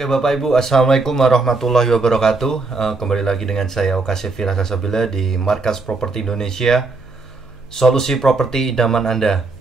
Oke Bapak Ibu, Assalamualaikum warahmatullahi wabarakatuh. Kembali lagi dengan saya Okasih Firasa Sabila di Markas Properti Indonesia, solusi properti idaman Anda.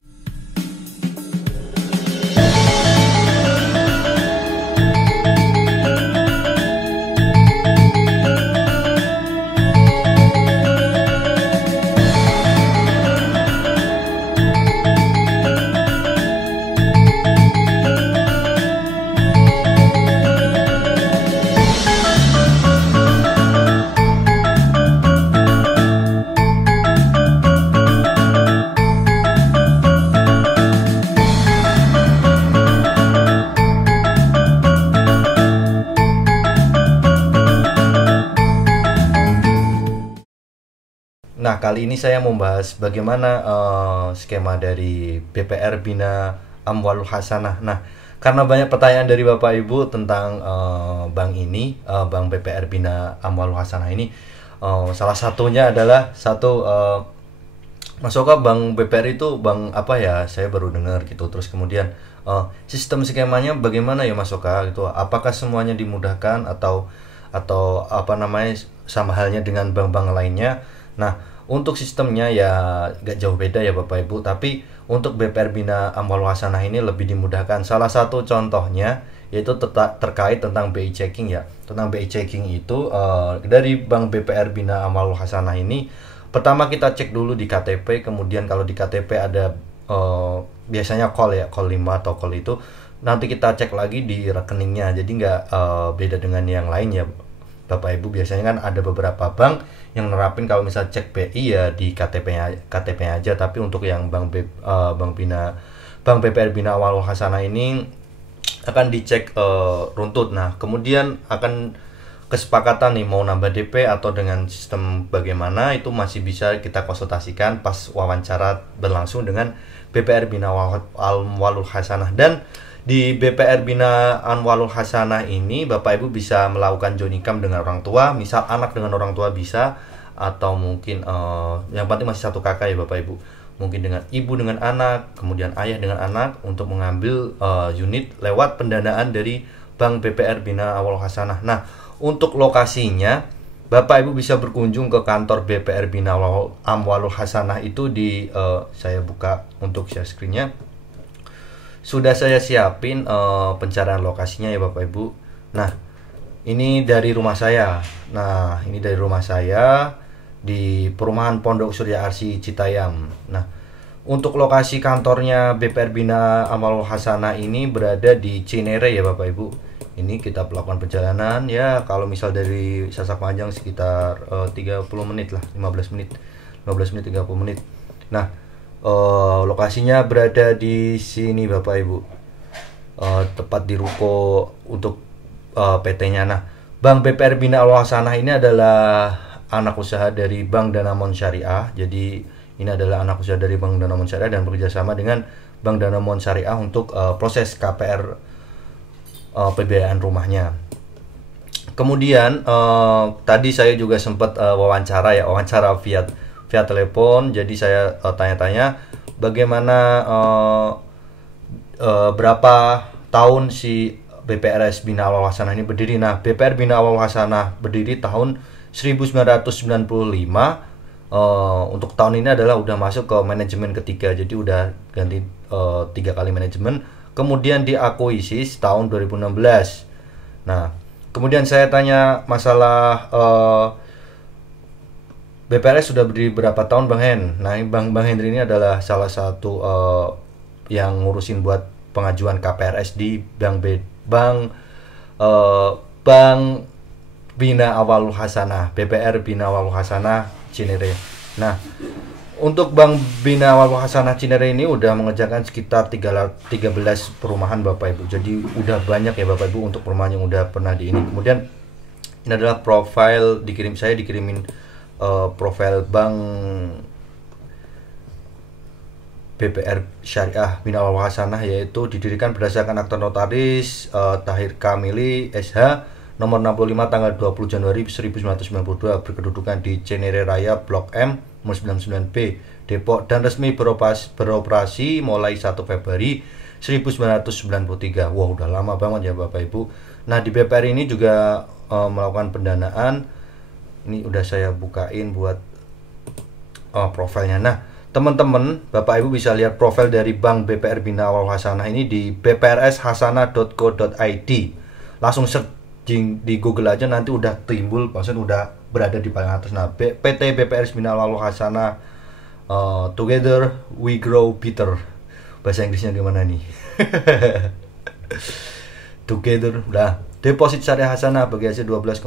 Nah, kali ini saya membahas bagaimana skema dari BPR Bina Amwalul Hasanah. Nah, karena banyak pertanyaan dari Bapak Ibu tentang bank ini, Bank BPR Bina Amwalul Hasanah ini, salah satunya adalah Mas Oka, Bank BPR itu bank apa ya? Saya baru dengar gitu. Terus kemudian sistem skemanya bagaimana ya Mas Oka gitu? Apakah semuanya dimudahkan atau apa namanya sama halnya dengan bank-bank lainnya? Nah, untuk sistemnya ya gak jauh beda ya Bapak Ibu, tapi untuk BPR Bina Amwalul Hasanah ini lebih dimudahkan. Salah satu contohnya yaitu terkait tentang BI checking ya. Tentang BI checking itu dari Bank BPR Bina Amwalul Hasanah ini, pertama kita cek dulu di KTP, kemudian kalau di KTP ada biasanya call 5 atau call itu, nanti kita cek lagi di rekeningnya. Jadi nggak beda dengan yang lain ya Bapak Ibu. Biasanya kan ada beberapa bank yang nerapin kalau misal cek BI ya di KTP aja, tapi untuk yang Bank BPR Bina Amwalul Hasanah ini akan dicek runtut. Nah, kemudian akan kesepakatan nih mau nambah DP atau dengan sistem bagaimana, itu masih bisa kita konsultasikan pas wawancara berlangsung dengan BPR Bina Amwalul Hasanah. Dan di BPR Bina Amwalul Hasanah ini Bapak Ibu bisa melakukan joint income dengan orang tua, misal anak dengan orang tua bisa, atau mungkin yang penting masih satu kakak ya Bapak Ibu, mungkin dengan ibu dengan anak, kemudian ayah dengan anak, untuk mengambil unit lewat pendanaan dari Bank BPR Bina Amwalul Hasanah. Nah, untuk lokasinya Bapak Ibu bisa berkunjung ke kantor BPR Bina Amwalul Hasanah itu di saya buka untuk share screen-nya. Sudah saya siapin pencarian lokasinya ya Bapak Ibu. Nah, ini dari rumah saya. Nah, ini dari rumah saya di perumahan Pondok Surya Arsy Citayam. Nah, untuk lokasi kantornya BPR Bina Amwalul Hasanah ini berada di Cinere ya Bapak Ibu. Ini kita melakukan perjalanan ya, kalau misal dari Sasak Panjang sekitar 30 menit lah, 15 menit 30 menit. Nah, lokasinya berada di sini Bapak Ibu, tepat di ruko untuk PT-nya. Nah, Bank BPR Bina Amwalul Hasanah ini adalah anak usaha dari Bank Danamon Syariah. Jadi ini adalah anak usaha dari Bank Danamon Syariah dan bekerjasama dengan Bank Danamon Syariah untuk proses KPR pembiayaan rumahnya. Kemudian tadi saya juga sempat wawancara via telepon. Jadi saya tanya-tanya bagaimana berapa tahun si BPRS Bina Amwalul Hasanah ini berdiri. Nah, BPR Bina Amwalul Hasanah berdiri tahun 1995. Untuk tahun ini adalah udah masuk ke manajemen ketiga, jadi udah ganti 3 kali manajemen. Kemudian diakuisis tahun 2016. Nah, kemudian saya tanya masalah BPRS sudah berdiri berapa tahun Bang Hen. Nah, Bang Hendri ini adalah salah satu yang ngurusin buat pengajuan KPRS di Bank Bina Amwalul Hasanah, BPR Bina Amwalul Hasanah Cinere. Nah, untuk Bank Bina Amwalul Hasanah Cinere ini udah mengerjakan sekitar 13 perumahan Bapak Ibu. Jadi udah banyak ya Bapak Ibu untuk perumahan yang udah pernah di ini. Kemudian ini adalah profil dikirimin profil Bank BPR Syariah Bina Amwalul Hasanah, yaitu didirikan berdasarkan akta notaris Tahir Kamili SH nomor 65 tanggal 20 Januari 1992, berkedudukan di Cinere Raya Blok M nomor 99B Depok, dan resmi beroperasi mulai 1 Februari 1993. Wow, udah lama banget ya Bapak Ibu. Nah, di BPR ini juga melakukan pendanaan. Ini udah saya bukain buat profilnya. Nah, teman-teman, Bapak Ibu bisa lihat profil dari Bank BPR Bina Awal Hasanah ini di bprshasanah.co.id. Langsung search di Google aja, nanti udah timbul, maksudnya udah berada di paling atas. Nah, PT BPR Bina Awal Hasanah, Together We Grow Better. Bahasa Inggrisnya gimana nih? Together. Nah, deposit syariah hasanah bagi hasil 12,5.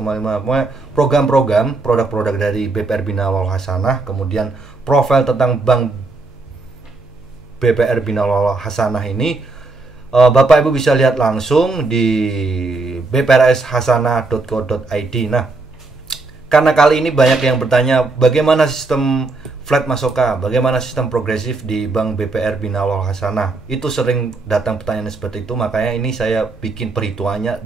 Program-program, produk-produk dari BPR Bina Awal Hasanah, kemudian profil tentang Bank BPR Bina Awal Hasanah ini Bapak Ibu bisa lihat langsung di bprshasanah.co.id. Nah, karena kali ini banyak yang bertanya bagaimana sistem flat masoka, bagaimana sistem progresif di Bank BPR Bina Awal Hasanah. Itu sering datang pertanyaan seperti itu, makanya ini saya bikin perhitungannya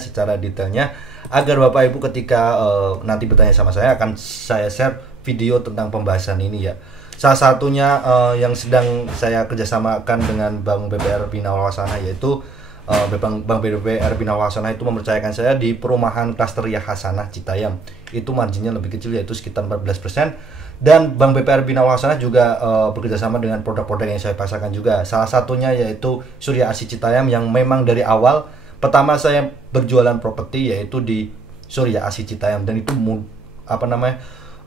secara detailnya agar Bapak Ibu ketika nanti bertanya sama saya, akan saya share video tentang pembahasan ini ya. Salah satunya yang sedang saya kerjasamakan dengan Bank BPR Bina Awal Hasanah, yaitu Bank BPR Bina Awal Hasanah itu mempercayakan saya di perumahan Klasteria Hasanah Citayam. Itu marginnya lebih kecil, yaitu sekitar 14%. Dan Bank BPR Bina Awal Hasanah juga bekerjasama dengan produk-produk yang saya pasarkan juga. Salah satunya yaitu Surya Asih Citayam, yang memang dari awal pertama saya berjualan properti yaitu di Surya Asih Citayam, dan itu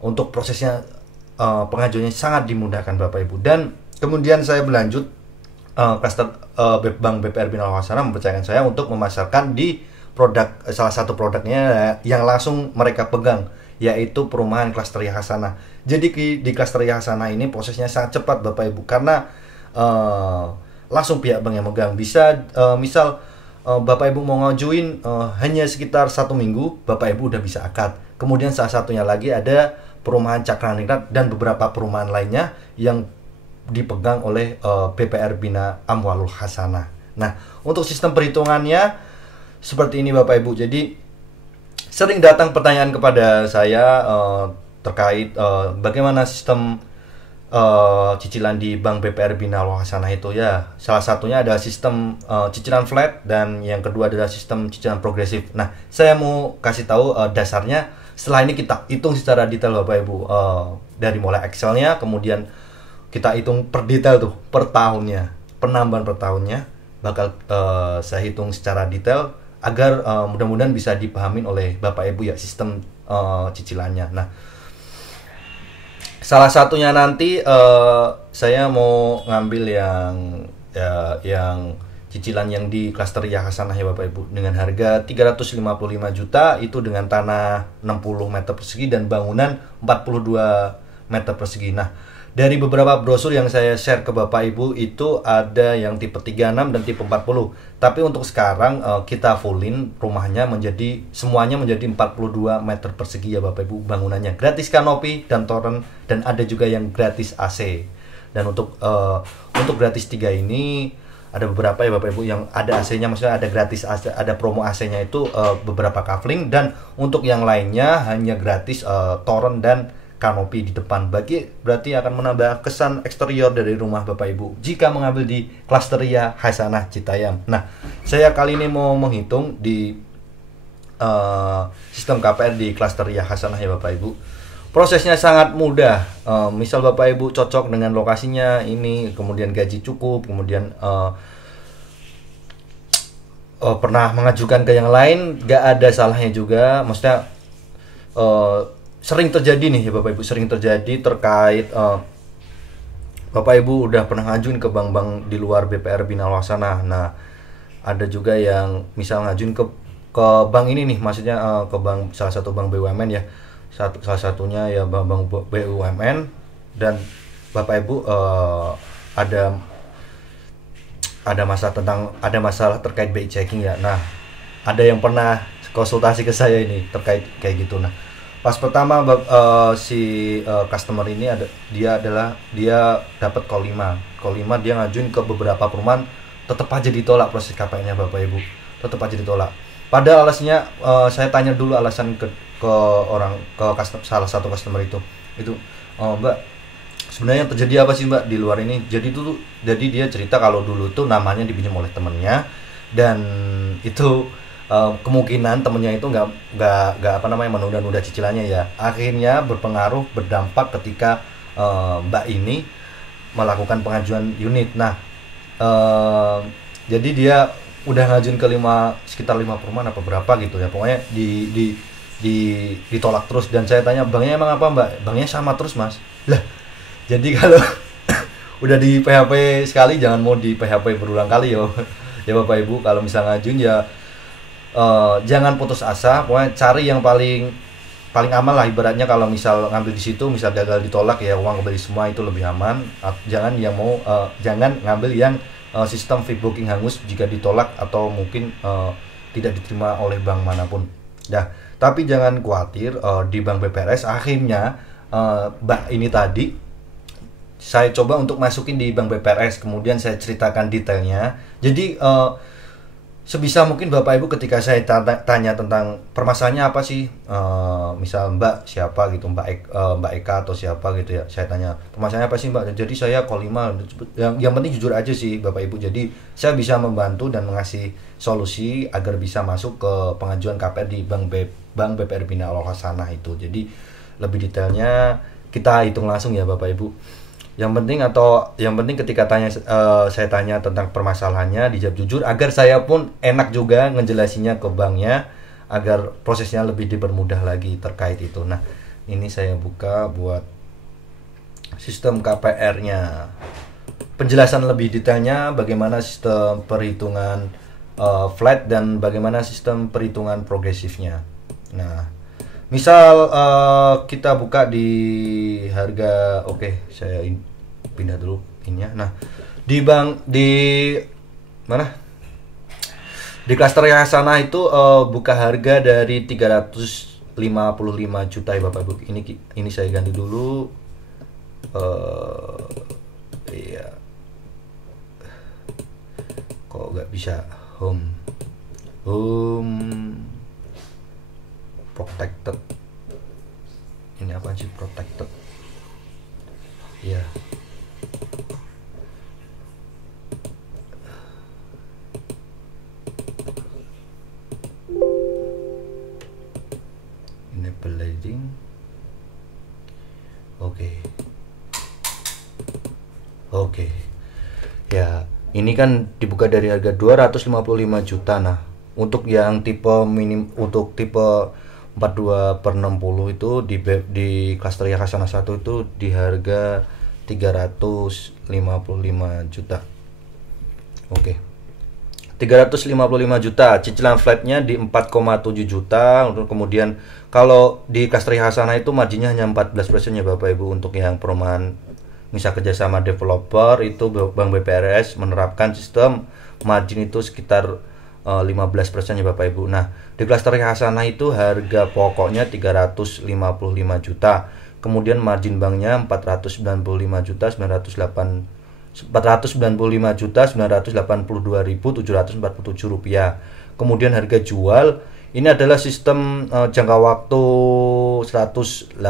untuk prosesnya pengajuannya sangat dimudahkan Bapak Ibu. Dan kemudian saya berlanjut, Bank BPR Bina Awal Hasanah mempercayakan saya untuk memasarkan di salah satu produknya yang langsung mereka pegang, yaitu perumahan Klasteria Hasanah. Jadi di Klasteria Hasanah ini prosesnya sangat cepat Bapak Ibu, karena langsung pihak bank yang megang. Bisa misal Bapak Ibu mau ngajuin hanya sekitar 1 minggu, Bapak Ibu udah bisa akad. Kemudian salah satunya lagi ada perumahan Cakraningrat dan beberapa perumahan lainnya yang dipegang oleh BPR Bina Amwalul Hasanah. Nah, untuk sistem perhitungannya seperti ini Bapak Ibu. Jadi sering datang pertanyaan kepada saya terkait bagaimana sistem cicilan di Bank BPR Bina Awal Hasanah itu ya. Salah satunya adalah sistem cicilan flat, dan yang kedua adalah sistem cicilan progresif. Nah, saya mau kasih tahu dasarnya. Setelah ini kita hitung secara detail Bapak Ibu, dari mulai Excelnya, kemudian kita hitung per detail tuh, per tahunnya, penambahan per tahunnya bakal saya hitung secara detail agar mudah-mudahan bisa dipahamin oleh Bapak Ibu ya sistem cicilannya. Nah, salah satunya nanti saya mau ngambil yang cicilan yang di Klasteria Hasanah ya Bapak Ibu, dengan harga 355 juta, itu dengan tanah 60 meter persegi dan bangunan 42 meter persegi. Nah, dari beberapa brosur yang saya share ke Bapak Ibu itu ada yang tipe 36 dan tipe 40. Tapi untuk sekarang kita fullin rumahnya semuanya menjadi 42 meter persegi ya Bapak Ibu bangunannya. Gratis kanopi dan toren, dan ada juga yang gratis AC. Dan untuk gratis 3 ini ada beberapa ya Bapak Ibu yang ada AC-nya, maksudnya ada gratis AC, ada promo AC-nya itu beberapa kafling, dan untuk yang lainnya hanya gratis toren dan kanopi di depan. Berarti akan menambah kesan eksterior dari rumah Bapak Ibu jika mengambil di Klasteria Hasanah Citayam. Nah, saya kali ini mau menghitung di sistem KPR di Klasteria Hasanah ya Bapak Ibu. Prosesnya sangat mudah. Misal Bapak Ibu cocok dengan lokasinya ini, kemudian gaji cukup, kemudian pernah mengajukan ke yang lain, gak ada salahnya juga. Maksudnya sering terjadi nih ya Bapak Ibu, sering terjadi terkait Bapak Ibu udah pernah ngajuin ke bank-bank di luar BPR Bina Awal Hasanah. Nah, ada juga yang misal ngajuin ke bank ini nih, maksudnya ke bank, salah satu bank BUMN ya. Salah satunya ya bank BUMN, dan Bapak Ibu ada masalah terkait BI checking ya. Nah, ada yang pernah konsultasi ke saya ini terkait kayak gitu. Nah, pas pertama customer ini dia dapat call 5 dia ngajuin ke beberapa perumahan, tetap aja ditolak proses KPR-nya Bapak Ibu, tetap aja ditolak. Pada alasannya saya tanya dulu alasan ke salah satu customer itu Mbak, sebenarnya yang terjadi apa sih Mbak di luar ini? Jadi dia cerita kalau dulu tuh namanya dipinjam oleh temennya, dan itu kemungkinan temennya itu nggak apa namanya menunda-nunda cicilannya ya. Akhirnya berdampak ketika Mbak ini melakukan pengajuan unit. Nah, eh, jadi dia udah ngajuin ke sekitar 5 perumahan apa berapa gitu ya, pokoknya ditolak terus. Dan saya tanya, banknya emang apa Mbak? Banknya sama terus Mas. Lah, jadi kalau udah di PHP sekali jangan mau di PHP berulang kali ya. Ya Bapak Ibu, kalau misal ngajuin ya jangan putus asa, pokoknya cari yang paling paling aman lah ibaratnya. Kalau misal ngambil di situ misal gagal ditolak ya uang kembali semua, itu lebih aman. Jangan ngambil yang sistem free booking hangus jika ditolak atau mungkin tidak diterima oleh bank manapun. Nah, tapi jangan khawatir, di bank BPRS akhirnya Mbak ini tadi saya coba untuk masukin di bank BPRS, kemudian saya ceritakan detailnya. Jadi sebisa mungkin Bapak Ibu ketika saya tanya tentang permasalahannya apa sih, misal Mbak siapa gitu, Mbak Eka atau siapa gitu ya, saya tanya permasalahannya apa sih Mbak, jadi saya call 5, yang penting jujur aja sih Bapak Ibu. Jadi saya bisa membantu dan mengasih solusi agar bisa masuk ke pengajuan KPR di Bank BPR Bina Al Hasanah itu. Jadi lebih detailnya kita hitung langsung ya Bapak Ibu. Yang penting ketika saya tanya tentang permasalahannya dijawab jujur, agar saya pun enak juga ngejelasinnya ke banknya agar prosesnya lebih dipermudah lagi terkait itu. Nah, ini saya buka buat sistem KPR-nya. Penjelasan lebih detailnya bagaimana sistem perhitungan flat dan bagaimana sistem perhitungan progresifnya. Nah, misal kita buka di harga, saya pindah dulu ininya. Nah, di mana? Di klaster Hasanah itu buka harga dari 355 juta ya Bapak Ibu. Ini saya ganti dulu. Iya. Kok nggak bisa home protected. Ini apa sih protected? Ya. Enabling. Oke. Ya, ini kan dibuka dari harga 255 juta. Nah, untuk yang untuk tipe 42/60 itu di klaster Hasanah 1 itu di harga 355 juta. 355 juta, cicilan flatnya di 4,7 juta. Kemudian kalau di klaster Hasanah itu marginnya hanya 14% ya Bapak Ibu. Untuk yang perumahan misal kerjasama developer itu Bank BPRS menerapkan sistem margin itu sekitar 15% ya Bapak Ibu. Nah, di klaster Hasanah itu harga pokoknya 355 juta. Kemudian margin banknya 495 juta 982.747 rupiah. Kemudian harga jual ini adalah sistem jangka waktu 180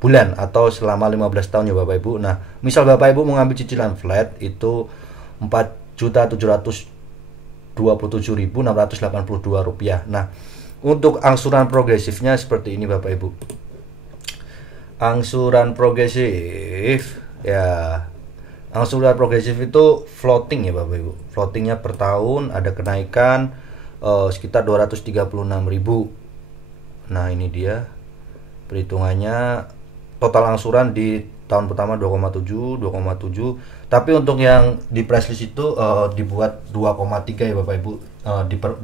bulan atau selama 15 tahun ya Bapak Ibu. Nah, misal Bapak Ibu mengambil cicilan flat itu 4.727.682 rupiah. Nah, untuk angsuran progresifnya seperti ini Bapak Ibu. Angsuran progresif ya, angsuran progresif itu floating ya Bapak Ibu. Floatingnya per tahun ada kenaikan sekitar 236.000. Nah, ini dia perhitungannya. Total angsuran di tahun pertama 2,7. Tapi untuk yang di price list itu dibuat 2,3 ya Bapak Ibu.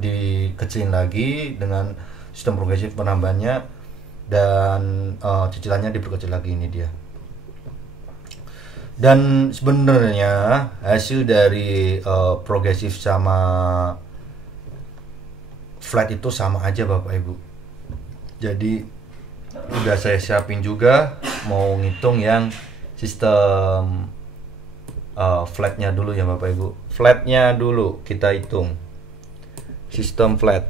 Dikecilin lagi dengan sistem progresif penambahannya, dan cicilannya diperkecil lagi. Ini dia. Dan sebenarnya hasil dari progresif sama flat itu sama aja Bapak Ibu. Jadi udah saya siapin juga mau ngitung yang sistem flatnya dulu ya Bapak Ibu. Flatnya dulu kita hitung, sistem flat.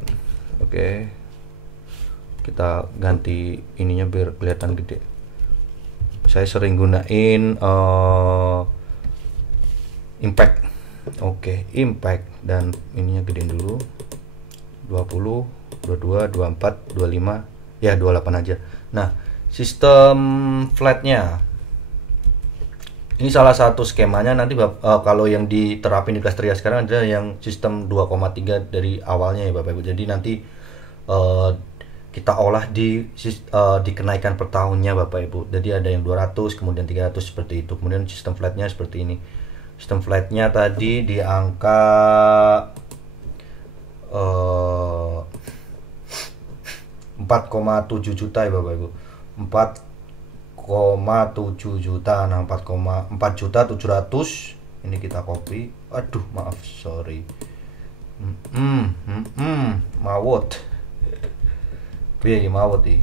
Kita ganti ininya biar kelihatan gede. saya sering gunain impact. Oke, impact, dan ininya gedein dulu 20, 22, 24, 25, ya 28 aja. Nah, sistem flatnya ini salah satu skemanya nanti kalau yang diterapin di kelas Tria sekarang ada yang sistem 2,3 dari awalnya ya Bapak Ibu. Jadi nanti kita olah di kenaikan per tahunnya Bapak Ibu. Jadi ada yang 200, kemudian 300 seperti itu. Kemudian sistem flatnya seperti ini. Sistem flatnya tadi di angka 4,7 juta ya Bapak Ibu. 4,7 juta. Nah, 4 juta 700 ini kita copy. Aduh, maaf, sorry. Mawot. Piye mawot iki.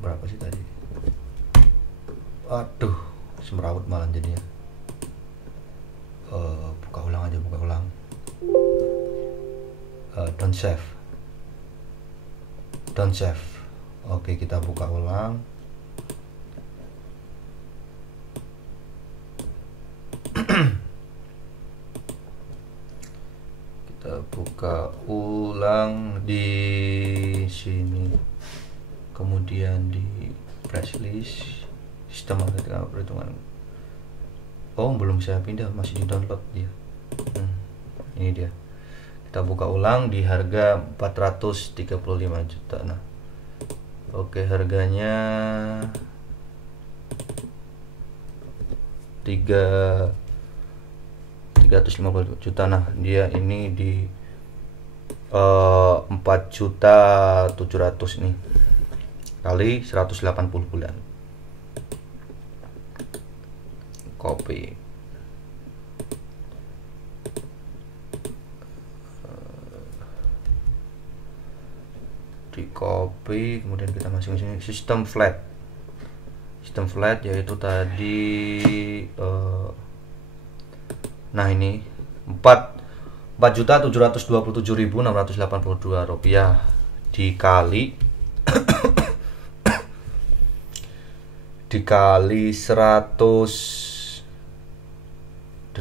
Berapa sih tadi? Aduh, semrawut malah jadinya. Buka ulang aja, buka ulang. Don't save. Oke, kita buka ulang. Kita buka ulang di sini, kemudian di press list sistem perhitungan. Oh, belum saya pindah, masih di download dia. Ini dia. Kita buka ulang di harga 435 juta. Nah, oke, harganya 350 juta. Nah, dia ini di 4.700.000 nih kali 180 bulan. Copy. Di copy, kemudian kita masukin sini sistem flat. Sistem flat yaitu tadi nah ini 4.727.682 rupiah dikali dikali 180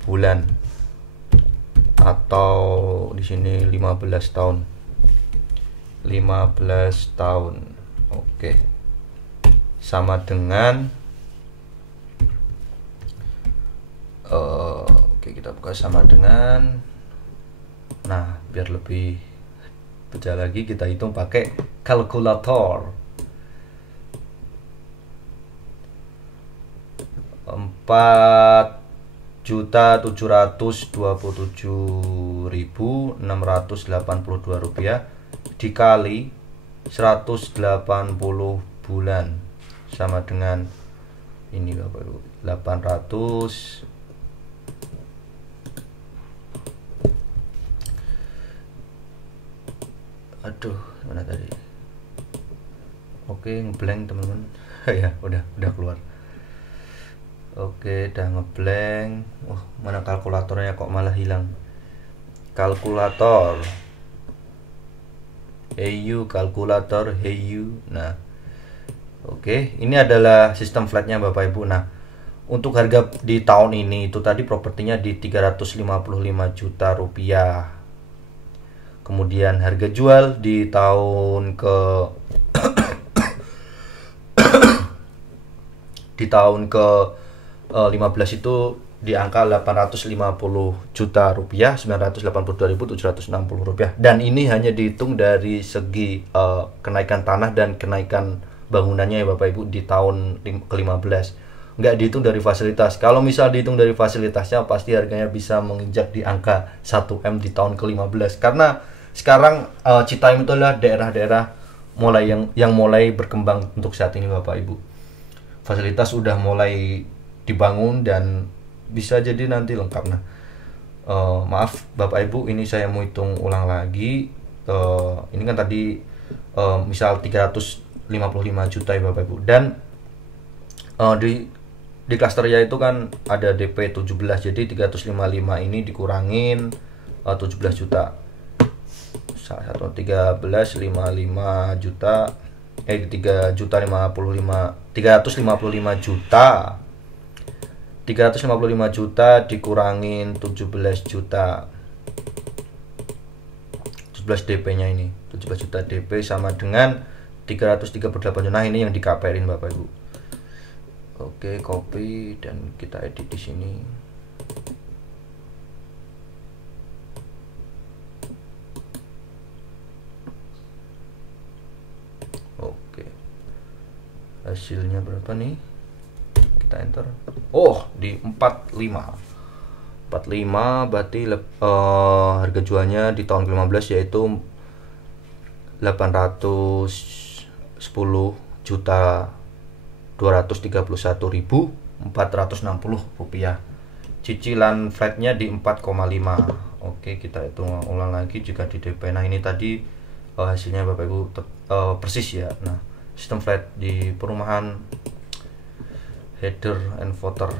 bulan atau di sini 15 tahun. 15 tahun. Oke. Sama dengan oke, kita buka sama dengan, nah biar lebih pecah lagi kita hitung pakai kalkulator. 4.727.682 rupiah dikali 180 bulan sama dengan ini Bapak Ibu, 800. Aduh, mana tadi? Oke, ngeblank teman-teman. Ya, udah keluar. Oke, udah ngeblank. Mana kalkulatornya kok malah hilang? Kalkulator. Hey you, kalkulator, hey you. Nah, oke, ini adalah sistem flatnya Bapak Ibu. Nah, untuk harga di tahun ini itu tadi propertinya di 355 juta rupiah. Kemudian harga jual di tahun ke di tahun ke 15 itu di angka 850 juta rupiah, 982.760 rupiah. Dan ini hanya dihitung dari segi kenaikan tanah dan kenaikan bangunannya ya Bapak Ibu di tahun ke-15. Nggak dihitung dari fasilitas. Kalau misal dihitung dari fasilitasnya pasti harganya bisa menginjak di angka 1M di tahun ke-15. Karena sekarang Citayam itu adalah daerah-daerah yang mulai berkembang untuk saat ini Bapak Ibu. Fasilitas sudah mulai dibangun dan bisa jadi nanti lengkap. Nah, maaf Bapak Ibu, ini saya mau hitung ulang lagi. Ini kan tadi misal 355 juta ya Bapak Ibu. Dan di klaster ya itu kan ada DP 17, jadi 355 ini dikurangin 17 juta. 1355 juta 355 juta 355 juta dikurangin 17 juta 17 DP nya ini 17 juta DP sama dengan 338 juta. Nah ini yang di KPR-in Bapak Ibu. Oke, copy dan kita edit di sini. Oke, hasilnya berapa nih? Kita enter. Oh, di 45 berarti harga jualnya di tahun ke-15 yaitu 810 juta 231.460 rupiah. Cicilan flatnya di 4,5. Oke, kita hitung ulang lagi jika di DP. Nah ini tadi hasilnya Bapak Ibu persis ya. Nah sistem flat di perumahan header and footer,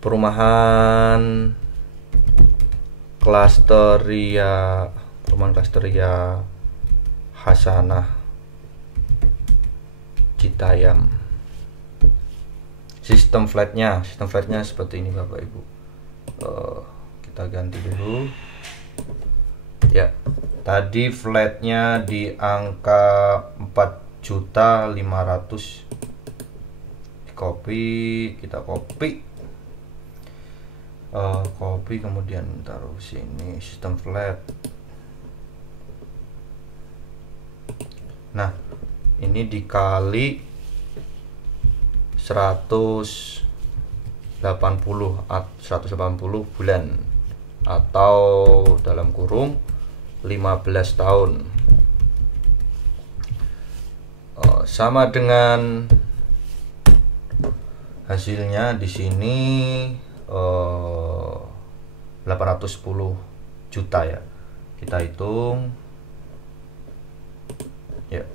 perumahan klasteria Hasanah Citayam. Sistem flatnya seperti ini Bapak Ibu. Kita ganti dulu ya. Tadi flatnya di angka 4.500.000. Kita copy kemudian taruh sini sistem flat. Nah ini dikali 180 bulan atau dalam kurung 15 tahun, sama dengan hasilnya di sini 810 juta ya. Kita hitung ya,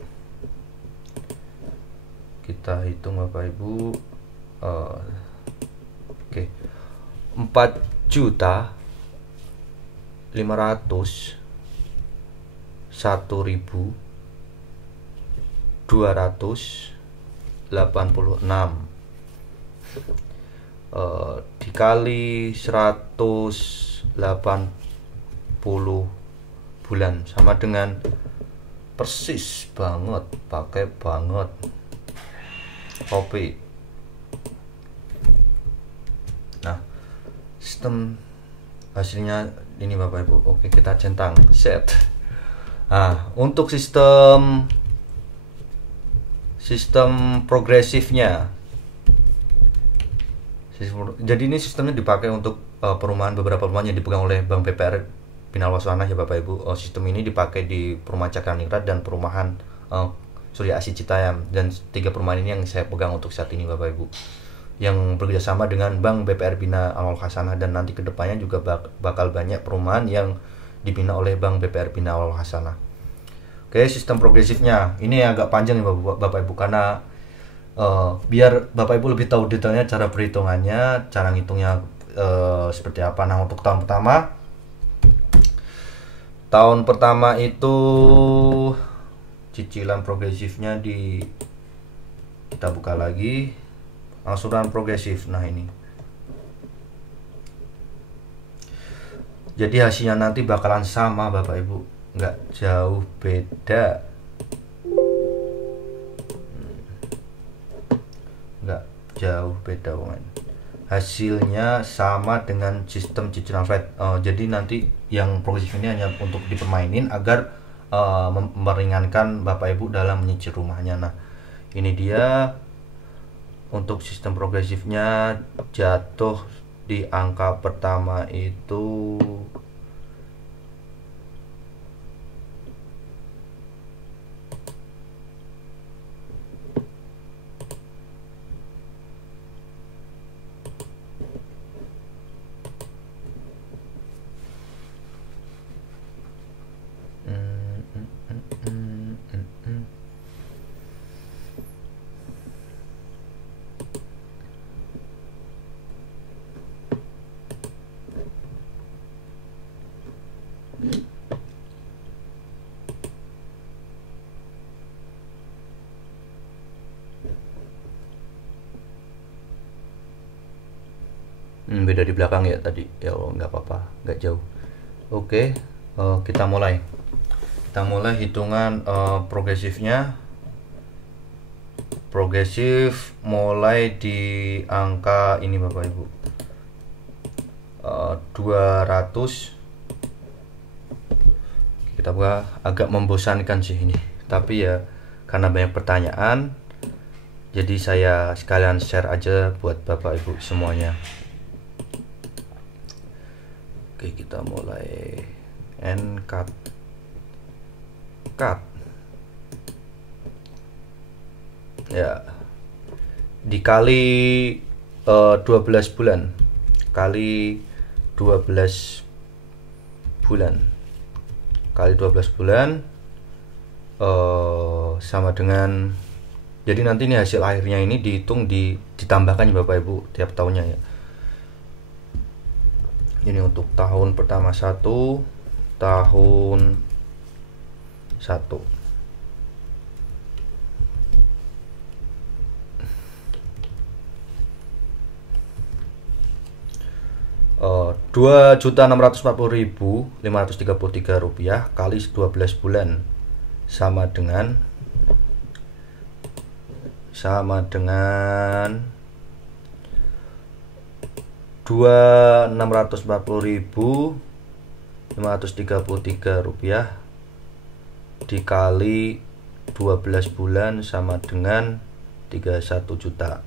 kita hitung Bapak Ibu. Oke, 4.501.286 dikali 180 bulan sama dengan persis banget, pakai banget. Copy. Nah sistem hasilnya ini Bapak Ibu. Oke, kita centang set. Nah untuk sistem progresifnya, jadi ini sistemnya dipakai untuk beberapa perumahan yang dipegang oleh Bank BPR Bina Wasana ya Bapak Ibu. Sistem ini dipakai di perumahan Cakraningrat dan perumahan Surya Asih Citayam, dan 3 perumahan ini yang saya pegang untuk saat ini Bapak Ibu, yang bekerjasama dengan Bank BPR Bina Al Hasanah, dan nanti kedepannya juga bakal banyak perumahan yang dibina oleh Bank BPR Bina Al Hasanah. Oke, sistem progresifnya ini agak panjang ya Bapak Ibu, karena biar Bapak Ibu lebih tahu detailnya cara perhitungannya, cara ngitungnya seperti apa. Nah untuk tahun pertama itu cicilan progresifnya kita buka lagi angsuran progresif. Nah ini jadi hasilnya nanti bakalan sama Bapak Ibu, nggak jauh beda, hasilnya sama dengan sistem cicilan flat. Jadi nanti yang progresif ini hanya untuk dipermainin agar meringankan Bapak Ibu dalam menyicil rumahnya. Nah ini dia untuk sistem progresifnya, jatuh di angka pertama itu Beda di belakang ya tadi ya. Nggak apa-apa, nggak jauh. Oke, kita mulai hitungan progresifnya. Progresif mulai di angka ini Bapak Ibu, 200. Kita buka, agak membosankan sih ini, tapi ya karena banyak pertanyaan, jadi saya sekalian share aja buat Bapak Ibu semuanya. Oke, kita mulai. Cut ya, dikali 12 bulan kali 12 bulan sama dengan, jadi nanti ini hasil akhirnya ini dihitung, ditambahkan ya Bapak Ibu tiap tahunnya ya. Ini untuk tahun pertama 1, tahun 1. 2.640.533 rupiah kali 12 bulan sama dengan 2.640.533 rupiah dikali 12 bulan sama dengan 31 juta.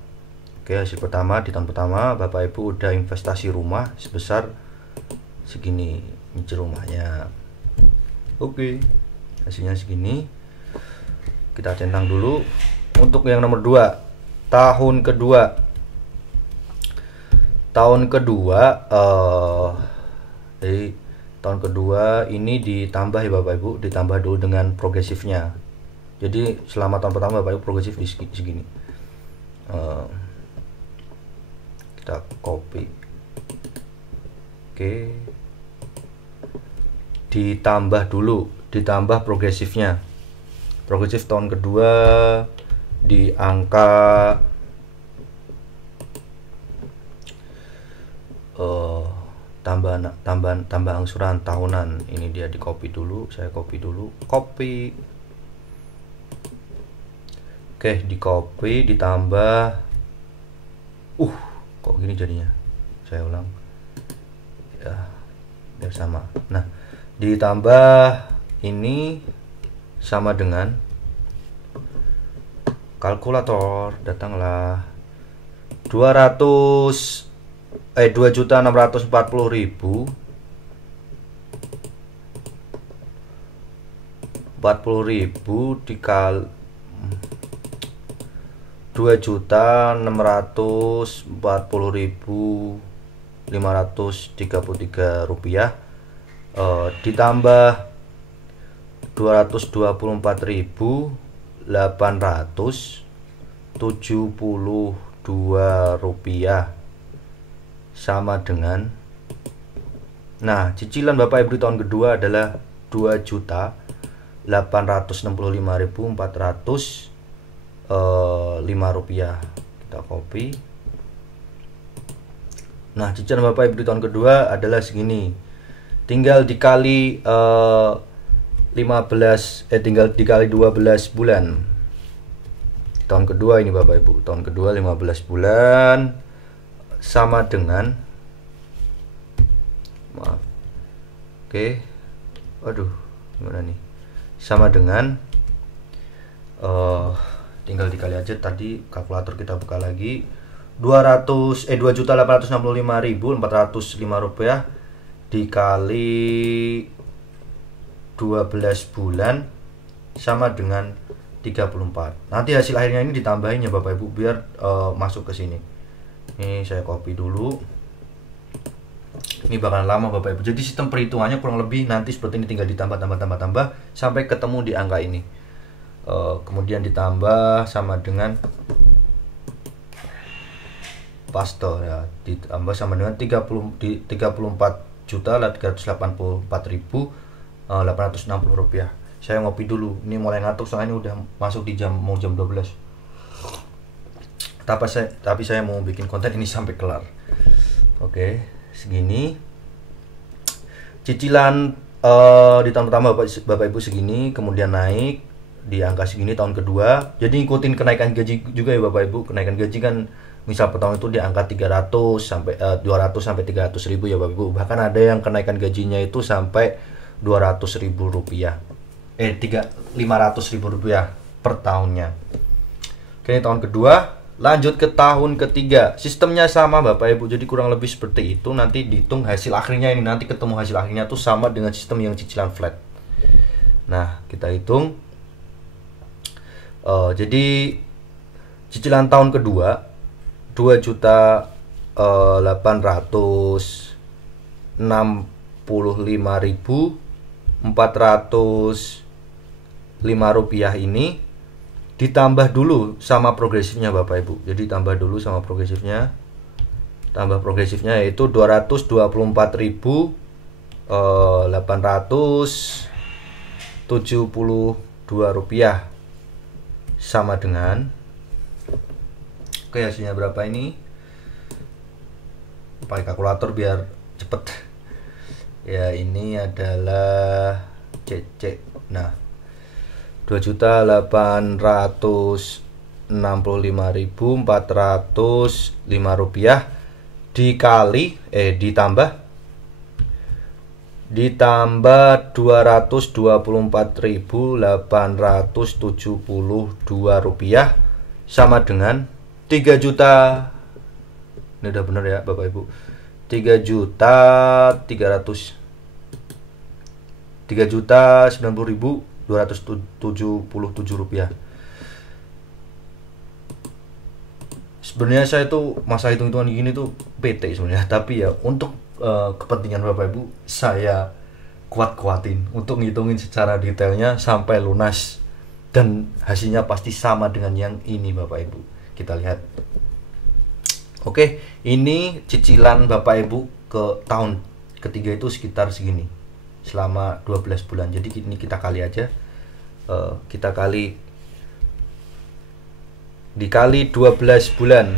Oke, hasil pertama di tahun pertama Bapak Ibu udah investasi rumah sebesar segini, nyicil rumahnya. Oke, hasilnya segini. Kita centang dulu. Untuk yang nomor 2, tahun kedua ini ditambah ya Bapak Ibu, ditambah dulu dengan progresifnya. Jadi selama tahun pertama Bapak Ibu progresif di segini. Kita copy. Oke, ditambah progresifnya. Progresif tahun kedua di angka tambah angsuran tahunan. Ini dia, di copy dulu, saya copy dulu. Oke, di copy, ditambah kok gini jadinya, saya ulang ya biar sama. Nah, ditambah ini sama dengan kalkulator, datanglah 2.640.000 dikali 2.640.533 rupiah ditambah 224.872 rupiah sama dengan, nah cicilan Bapak Ibu di tahun kedua adalah 2.865.405 rupiah. Kita copy. Nah, cicilan Bapak Ibu di tahun kedua adalah segini. Tinggal dikali 12 bulan. Tahun kedua ini Bapak Ibu, tahun kedua 15 bulan sama dengan, maaf. Oke. Aduh, gimana nih? Sama dengan tinggal dikali aja, tadi kalkulator kita buka lagi, 2.865.405 rupiah dikali 12 bulan sama dengan 34. Nanti hasil akhirnya ini ditambahin ya Bapak Ibu biar masuk ke sini. Ini saya copy dulu. Ini bakalan lama Bapak Ibu. Jadi sistem perhitungannya kurang lebih nanti seperti ini, tinggal ditambah sampai ketemu di angka ini. Kemudian ditambah sama dengan paste ya, ditambah sama dengan 34.384.860 rupiah. Saya ngopi dulu, ini mulai ngantuk soalnya udah masuk di mau jam 12. tapi saya mau bikin konten ini sampai kelar. Oke, segini cicilan di tahun pertama Bapak Ibu segini, kemudian naik di angka segini tahun kedua. Jadi ikutin kenaikan gaji juga ya Bapak Ibu. Kenaikan gaji kan misal per tahun itu di angka 200 sampai 300 ribu ya Bapak Ibu. Bahkan ada yang kenaikan gajinya itu sampai 200 ribu rupiah. 500 ribu rupiah per tahunnya. Oke, ini tahun kedua. Lanjut ke tahun ketiga. Sistemnya sama Bapak Ibu. Jadi kurang lebih seperti itu. Nanti dihitung hasil akhirnya ini. Nanti ketemu hasil akhirnya tuh sama dengan sistem yang cicilan flat. Nah, kita hitung. Jadi cicilan tahun kedua 2.865.405 rupiah ini ditambah dulu sama progresifnya Bapak Ibu. Jadi tambah dulu sama progresifnya. Tambah progresifnya yaitu 224.872 rupiah. Sama dengan, oke, hasilnya berapa ini? Pakai kalkulator biar cepet. Ya, ini adalah CC. Nah, 2.865.405 rupiah ditambah 224.872 rupiah sama dengan 3 juta. Ini udah bener ya Bapak Ibu. 3.090.277 rupiah. Sebenarnya saya tuh masa hitung-hitungan gini tuh PT sebenarnya, tapi ya untuk kepentingan Bapak Ibu saya kuat-kuatin untuk ngitungin secara detailnya sampai lunas dan hasilnya pasti sama dengan yang ini Bapak Ibu. Kita lihat. Oke, ini cicilan Bapak Ibu ke tahun ketiga itu sekitar segini selama 12 bulan. Jadi ini kita kali aja, kita dikali 12 bulan.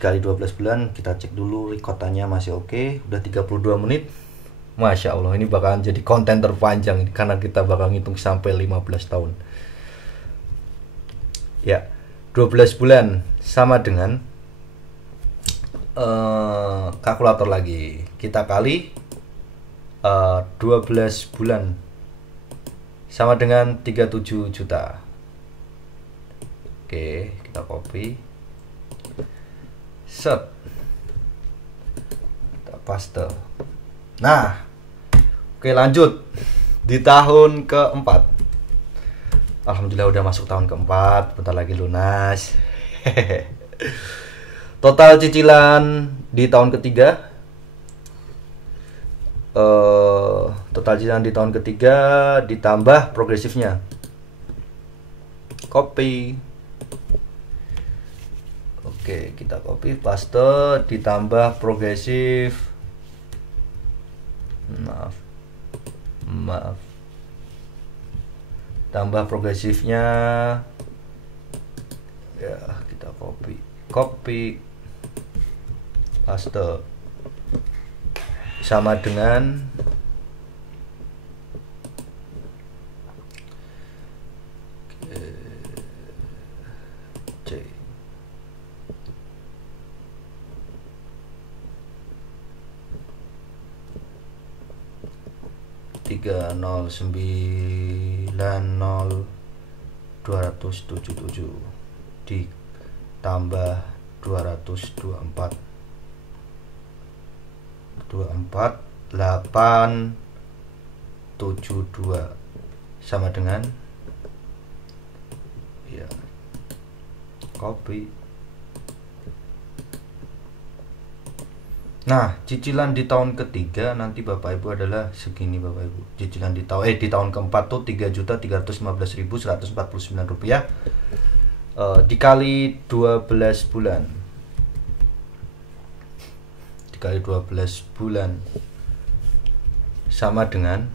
Dikali 12 bulan, kita cek dulu rekordannya masih oke. Udah 32 menit. Masya Allah, ini bakalan jadi konten terpanjang karena kita bakal ngitung sampai 15 tahun. Ya, 12 bulan sama dengan kalkulator lagi. Kita kali 12 bulan sama dengan 37 juta. Oke, kita copy. Set. Kita paste. Nah, oke, lanjut di tahun keempat. Alhamdulillah udah masuk tahun keempat, bentar lagi lunas. Total cicilan di tahun ketiga, ditambah progresifnya. Copy. Oke, kita copy paste ditambah progresif. Maaf. Tambah progresifnya. Ya, kita copy paste sama dengan C. Tiga nol sembilan nol 277 ditambah 224 872 sama dengan, ya, copy. Nah, cicilan di tahun ketiga nanti Bapak Ibu adalah segini Bapak Ibu. Cicilan di tahun keempat tuh 3.315.149 rupiah, dikali 12 bulan. Dikali 12 bulan sama dengan,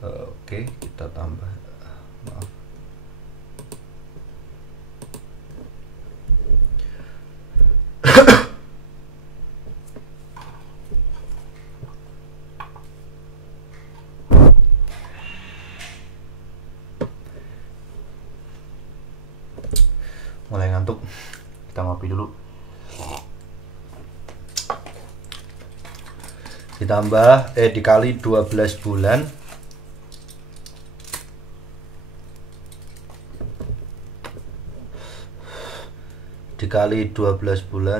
oke, kita tambah, maaf, mulai ngantuk, kita ngopi dulu. Ditambah dikali 12 bulan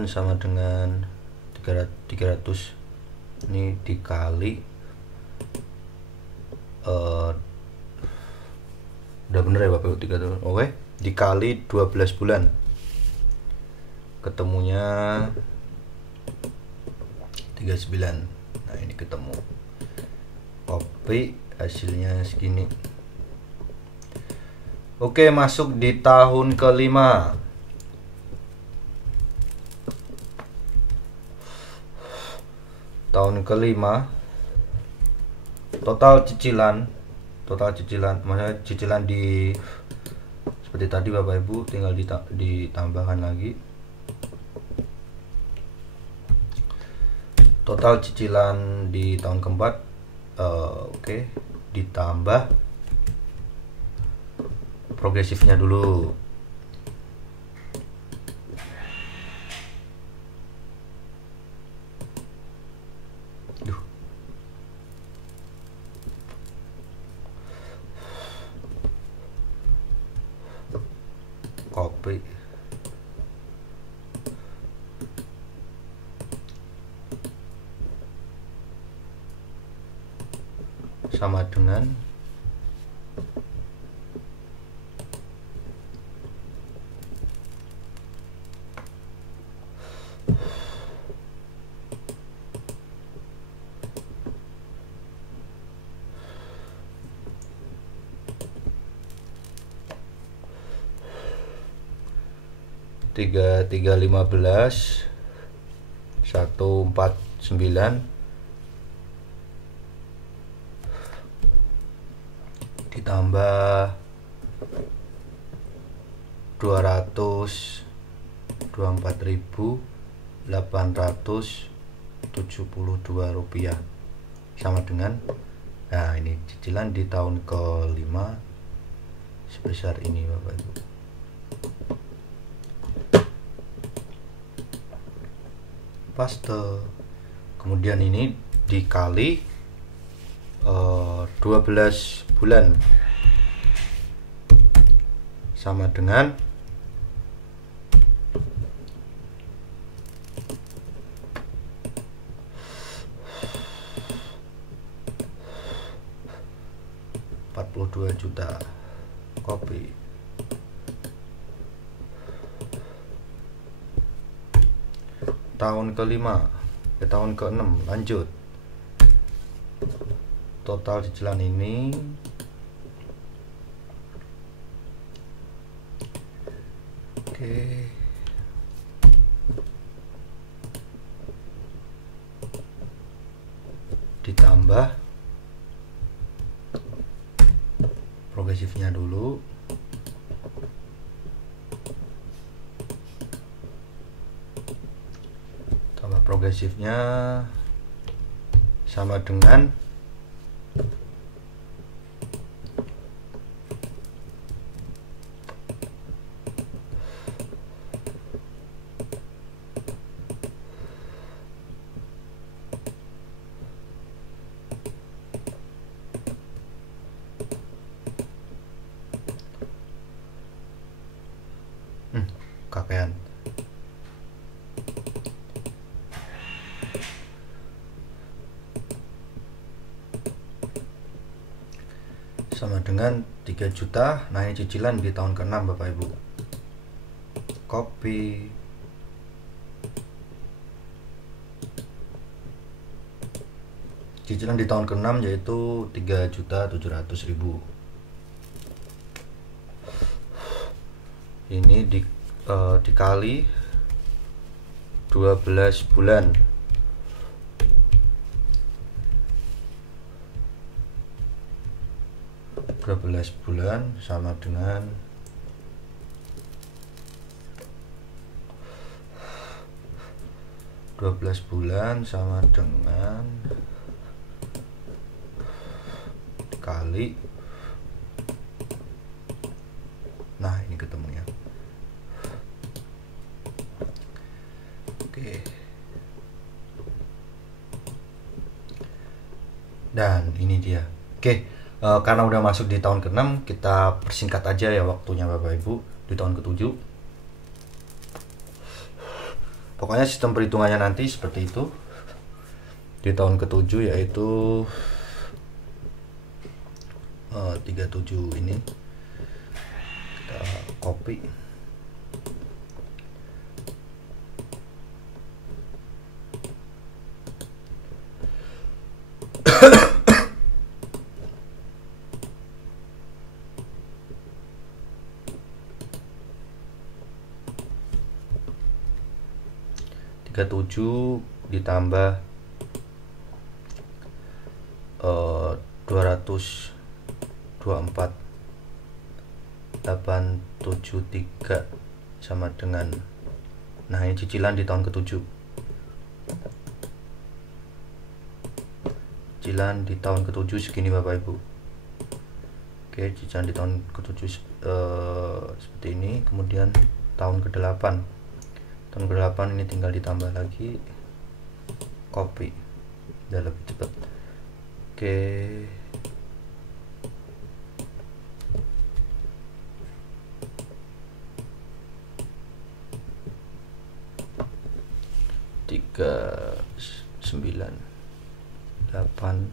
sama dengan 300. Ini dikali udah bener ya Bapak Ibu, 300. Oke, dikali 12 bulan ketemunya 39. Nah, ini ketemu. Copy, hasilnya segini. Oke, masuk di tahun kelima. Tahun kelima, total cicilan, maksudnya cicilan di seperti tadi Bapak Ibu, tinggal ditambahkan lagi. Total cicilan di tahun keempat, oke, ditambah progresifnya dulu. Copy, sama dengan 3315 149 ditambah 224.872 rupiah, sama dengan, nah ini cicilan di tahun kelima sebesar ini Bapak Ibu. Paste, kemudian ini dikali 12 bulan sama dengan 42 juta. Copy, tahun kelima ke tahun keenam, lanjut. Total cicilan ini ditambah progresifnya dulu. Progresifnya sama dengan 'kakean'. Sama dengan 3 juta. Nah, ini cicilan di tahun ke-6 Bapak Ibu. Copy, cicilan di tahun ke-6 yaitu 3.700.000. Ini dikali 12 bulan. Sama dengan 12 bulan sama dengan dikali, nah ini ketemunya Dan ini dia. Oke, karena udah masuk di tahun ke-6, kita persingkat aja ya waktunya Bapak Ibu di tahun ke-7. Pokoknya sistem perhitungannya nanti seperti itu. Di tahun ke-7 yaitu 37 ini. Kita copy. Tiga 37 ditambah 224 873 sama dengan, nah ini cicilan di tahun ke-7. Cicilan di tahun ke-7 segini Bapak Ibu. Oke, cicilan di tahun ke-7 seperti ini. Kemudian tahun ke-8, tahun ke-8 ini tinggal ditambah lagi, copy, udah lebih cepat. Oke, tiga 9 8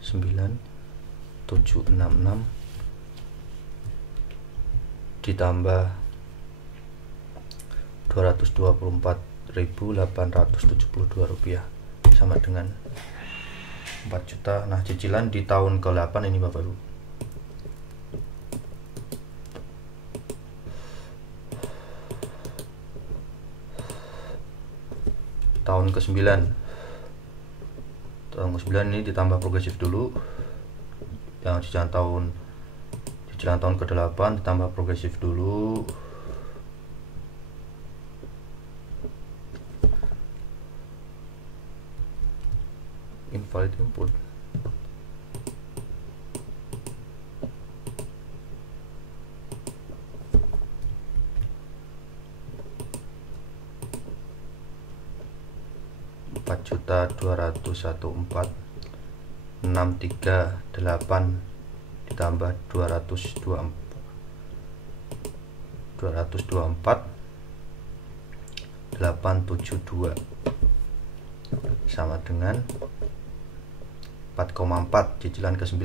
9 766 ditambah 224.872 rupiah sama dengan 4 juta. Nah, cicilan di tahun ke-8 ini Bapak Ibu. Tahun ke-9. Tahun ke-9 ini ditambah progresif dulu. Yang cicilan tahun ke-8 ditambah progresif dulu. Invalid input. Rp4.214.638 ditambah 224.872 sama dengan 4,4 cicilan ke-9.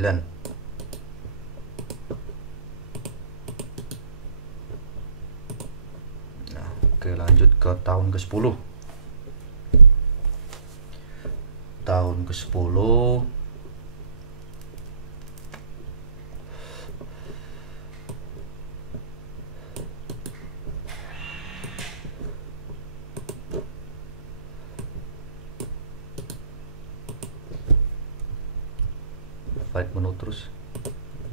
Nah, oke, lanjut ke tahun ke-10. Tahun ke-10 fight menu terus,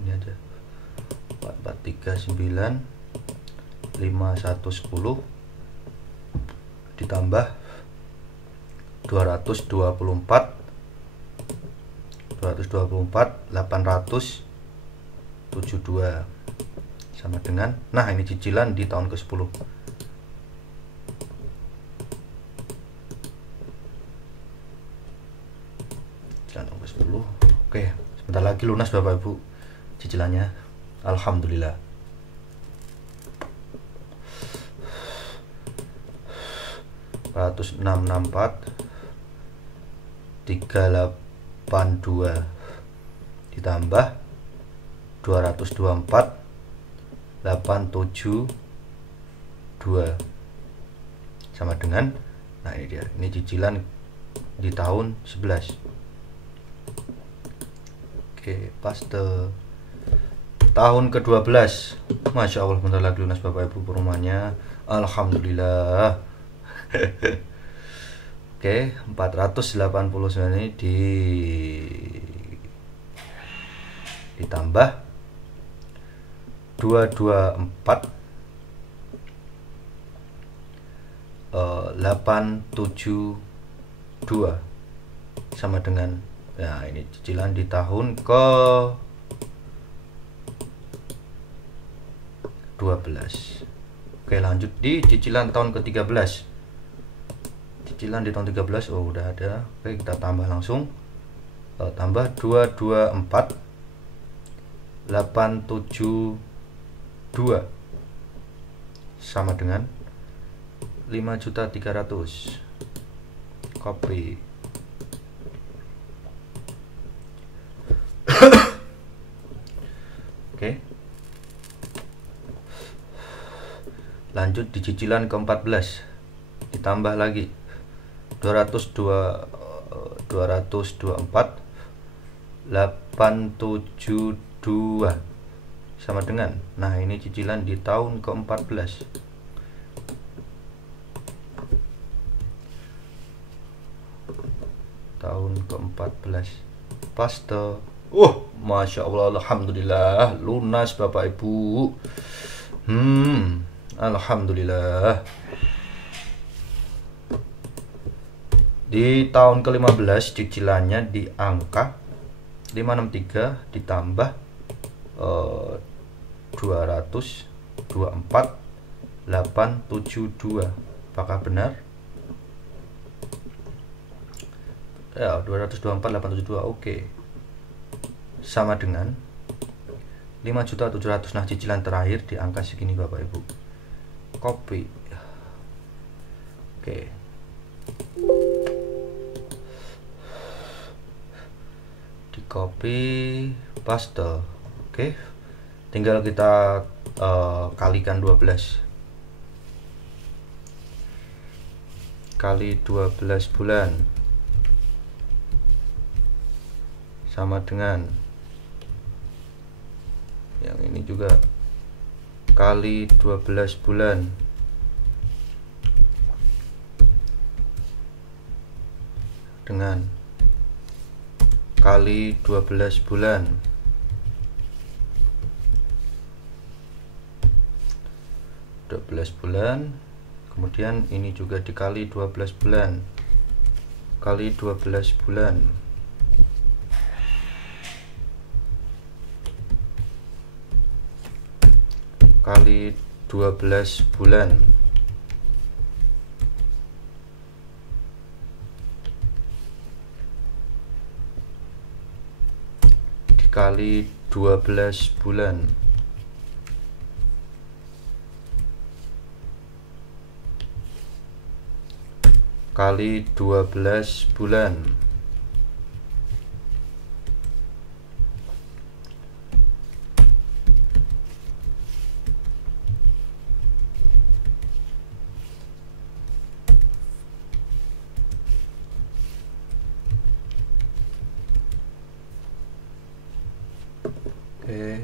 ini aja 4439 5110 ditambah 872 sama dengan, nah ini cicilan di tahun ke-10. Cicilan tahun ke-10. Oke, sebentar lagi lunas Bapak Ibu cicilannya, alhamdulillah. Rp664.382 ditambah 224.872 sama dengan, nah ini dia, ini cicilan di tahun 11. Oke, paste. Tahun ke-12, Masya Allah, bentar lagi lunas Bapak Ibu perumahannya, alhamdulillah. Oke, 489 ini ditambah 224 872 sama dengan, nah ini cicilan di tahun ke 12. Oke, lanjut di cicilan tahun ke-13. Cicilan di tahun 13, oh udah ada. Oke, kita tambah langsung tambah 224 872 sama dengan 5.300.000. Copy. Oke. Lanjut di cicilan ke-14. Ditambah lagi 224 872 sama dengan, nah ini cicilan di tahun ke-14. Tahun ke-14 paste. Masya Allah, alhamdulillah lunas Bapak Ibu. Alhamdulillah. Di tahun ke-15 cicilannya di angka 563 ditambah 224 872. Apakah benar? Ya, 224 872. Oke. Sama dengan 5.700.000. Nah, cicilan terakhir di angka segini Bapak Ibu. Copy. Oke. Di copy, paste. Oke. Tinggal kita kalikan 12 kali 12 bulan sama dengan yang ini juga kali 12 bulan dengan kali 12 bulan kemudian ini juga dikali 12 bulan kali 12 bulan kali 12 bulan dikali 12 bulan kali 12 bulan Oke.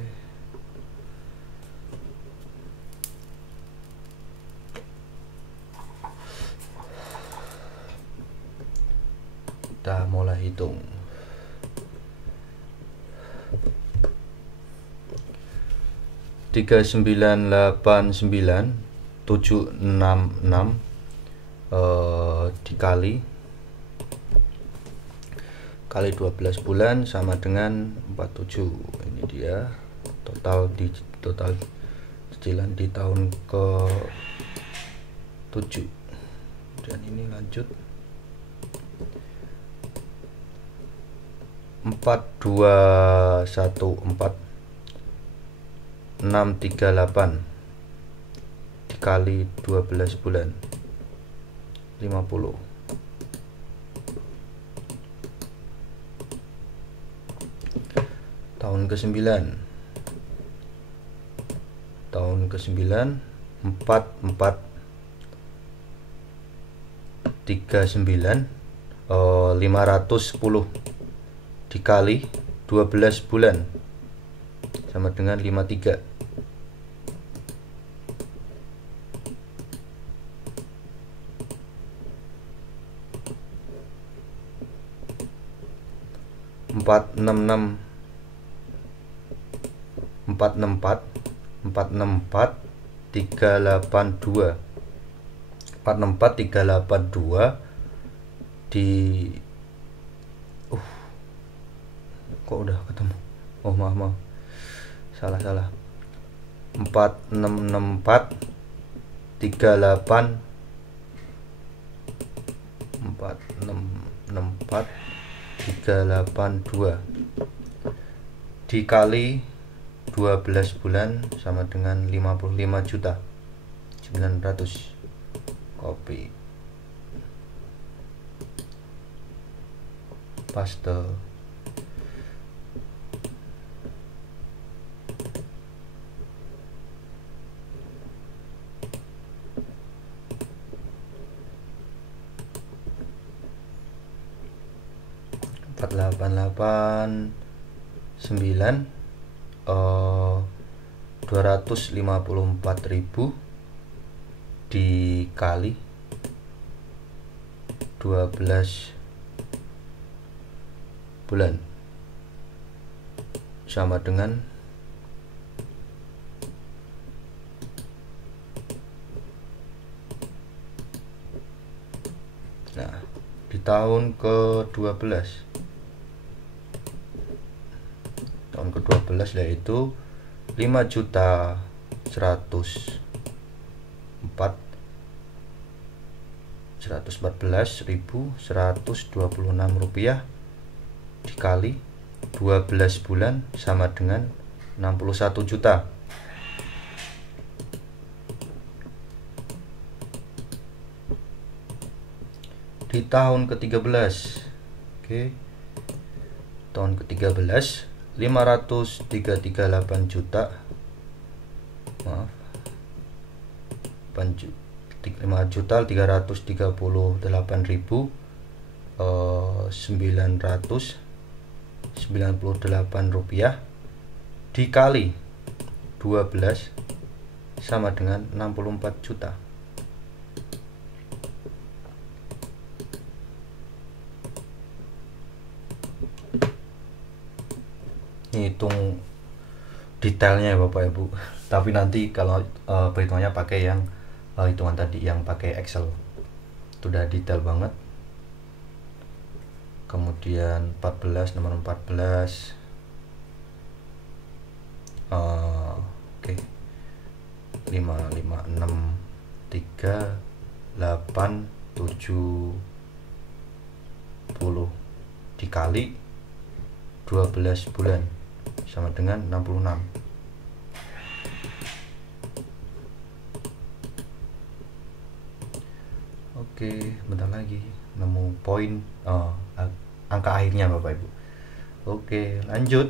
Kita mulai hitung. 3989766 dikali 12 bulan sama dengan 47. Ini dia total cicilan di tahun ke-7. Dan ini lanjut 4214638 dikali 12 bulan 50. Tahun ke-9 4439 510 dikali 12 bulan sama dengan 53. Empat enam empat 382 di kok udah ketemu, maaf salah 4664 38 4664 382 dikali 12 bulan sama dengan 55.900. Copy, paste. Empat 254.000 dikali 12 bulan sama dengan di tahun ke-12 yaitu 5.114.126 rupiah dikali 12 bulan sama dengan 61 juta. Di tahun ke-13, tahun ke-13 5.338 juta, 5.338.998 rupiah dikali 12 sama dengan 64 juta. Hitung detailnya ya Bapak Ibu, tapi nanti kalau perhitungannya pakai yang hitungan tadi yang pakai Excel, itu udah detail banget. Kemudian 14, nomor 14, 5, 5, 6, 3, 8, 70 dikali 12 bulan sama dengan 66. Oke, bentar lagi nemu poin angka akhirnya Bapak Ibu. Oke, lanjut.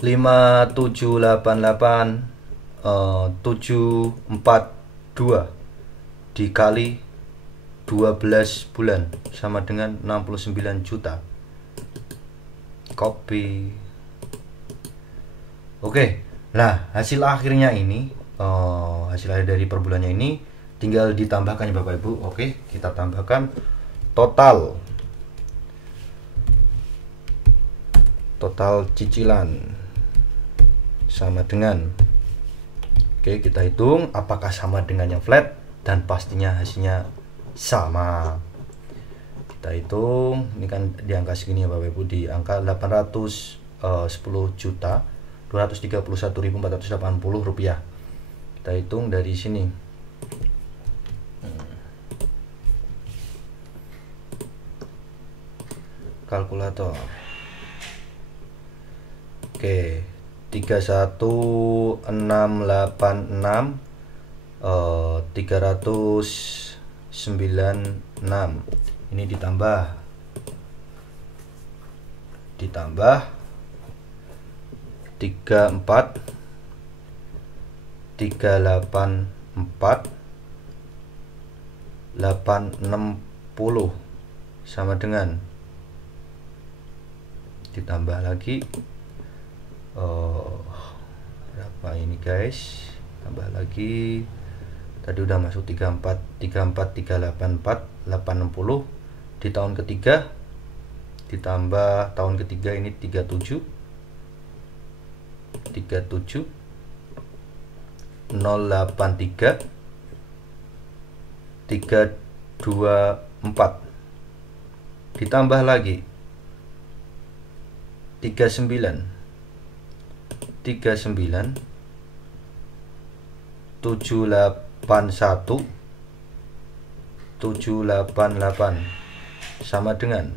5.788.742 dikali 12 bulan sama dengan 69 juta. Copy. Oke, nah hasil akhirnya ini, hasil akhir dari per bulannya ini tinggal ditambahkan ya Bapak Ibu. Oke, kita tambahkan total cicilan sama dengan, oke, kita hitung apakah sama dengan yang flat, dan pastinya hasilnya sama. Kita hitung, ini kan di angka segini ya Bapak Ibu, di angka 810.231.480 rupiah. Kita hitung dari sini. Kalkulator. Oke, 31686 396 ini ditambah 34 384 860 sama dengan, ditambah lagi berapa ini guys, tambah lagi tadi udah masuk 34 384 860 di tahun ketiga, ditambah tahun ketiga ini 37 083 324 ditambah lagi 39 781 788 sama dengan.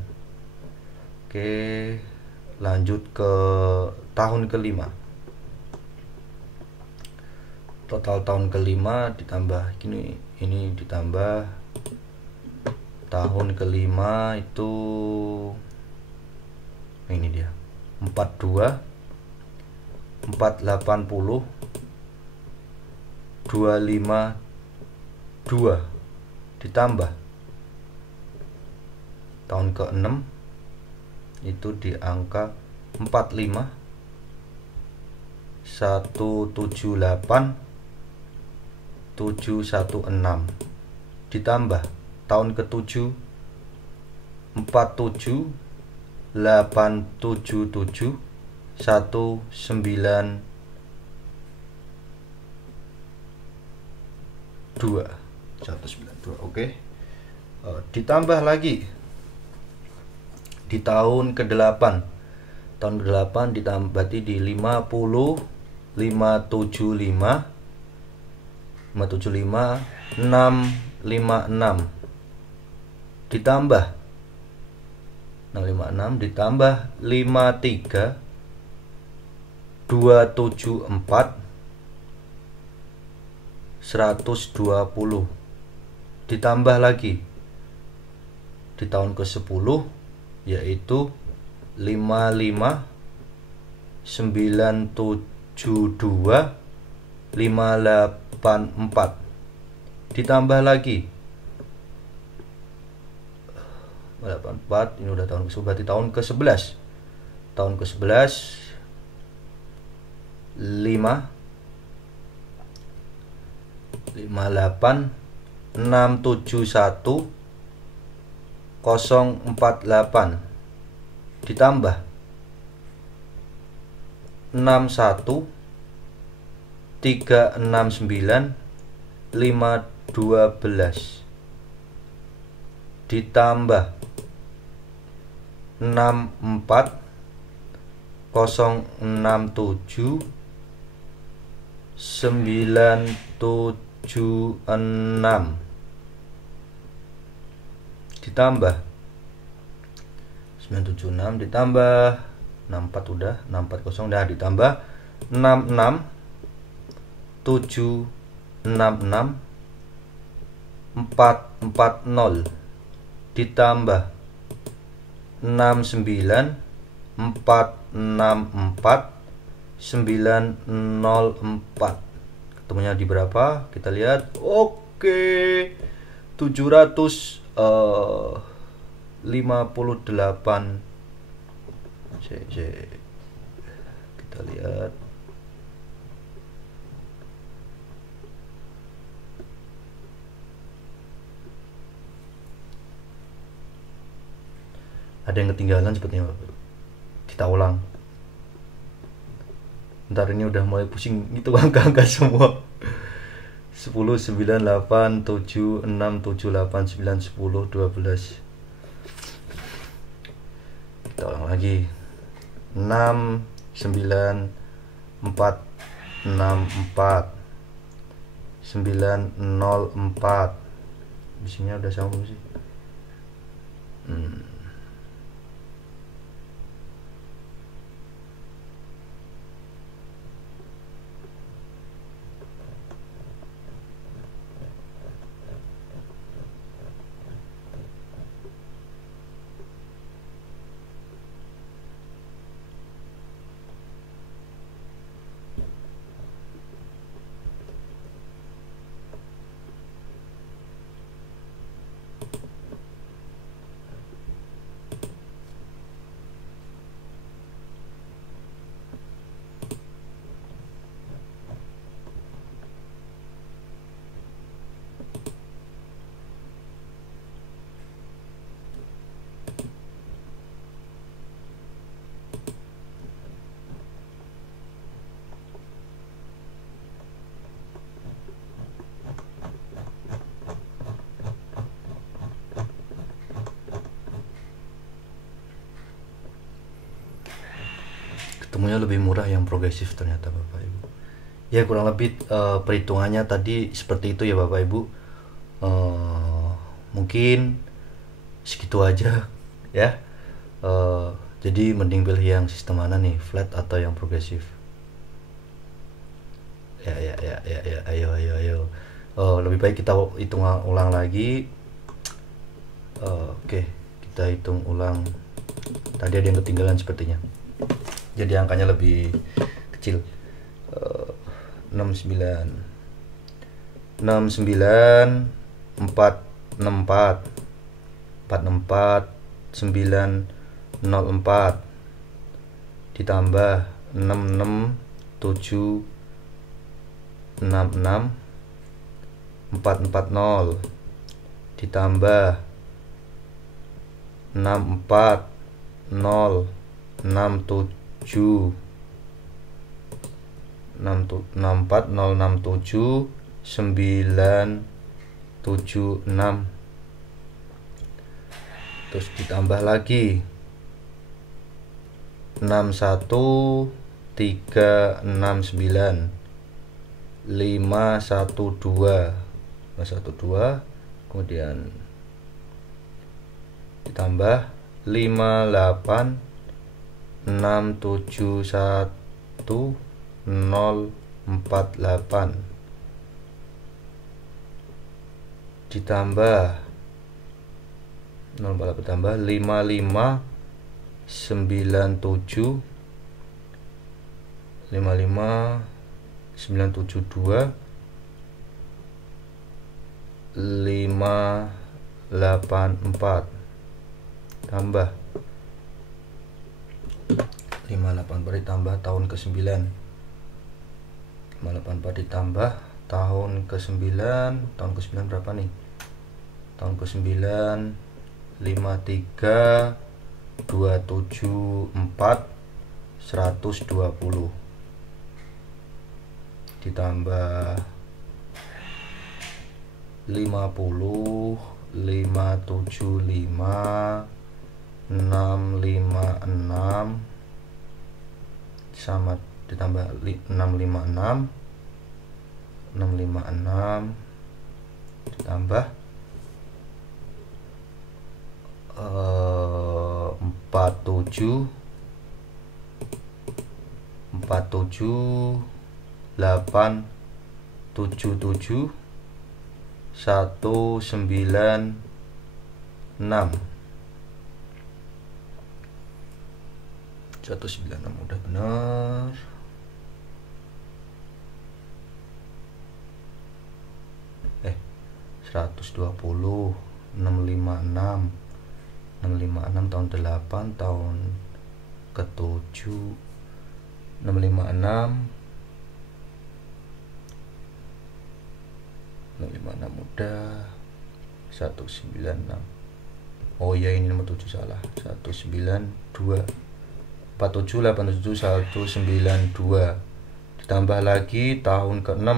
Oke, lanjut ke tahun kelima. Total tahun kelima ditambah ini ditambah tahun kelima itu ini dia 42 480 252 ditambah tahun ke-6 itu di angka 45 178 716 ditambah tahun ke-7 47 877 192. Oke. Ditambah lagi di tahun ke-8. Tahun ke-8 ditambah berarti di 50 575 656 ditambah 656 ditambah 53 274 120 ditambah lagi di tahun ke-10 yaitu 55 972 584 ditambah lagi 84. Ini udah tahun ke-11, berarti tahun ke-11. Tahun ke-11 5 58 671 048 ditambah 61 369 512 ditambah 64 067 976 ditambah 976 ditambah 64 udah 640 udah ditambah 66 766 440 ditambah 69 464 904. Ketemunya di berapa? Kita lihat. Oke. 758. Kita lihat. Ada yang ketinggalan sepertinya. Kita ulang. Ntar ini udah mulai pusing itu angka-angka semua. 10 9 8 7 6 7 8 9 10 12. Kita ulang lagi. 6 9 4 6 4 9 0 4. Bisnya udah sama belum sih? Ketemunya lebih murah yang progresif ternyata Bapak Ibu. Ya kurang lebih perhitungannya tadi seperti itu ya Bapak Ibu. Mungkin segitu aja ya. Jadi mending pilih yang sistem mana nih, flat atau yang progresif? Ya, ayo. Lebih baik kita hitung ulang lagi. Oke, kita hitung ulang. Tadi ada yang ketinggalan sepertinya, jadi angkanya lebih kecil. 69 464 904 ditambah 667 66 440 ditambah 64067 64067 976, terus ditambah lagi 61369 512, kemudian ditambah 58671 ditambah 048 ditambah 55972 584 tambah 584 ditambah tahun ke-9, 584 ditambah tahun ke-9 berapa nih? Tahun ke-9 53274 120 ditambah 50 575 656 sama ditambah 656 ditambah 47 877 196 udah benar. Eh 120 656 tahun 8 tahun ke-7 656 udah 196. Oh iya, ini nomor 7 salah. 192 47 87 192 ditambah lagi tahun ke-6.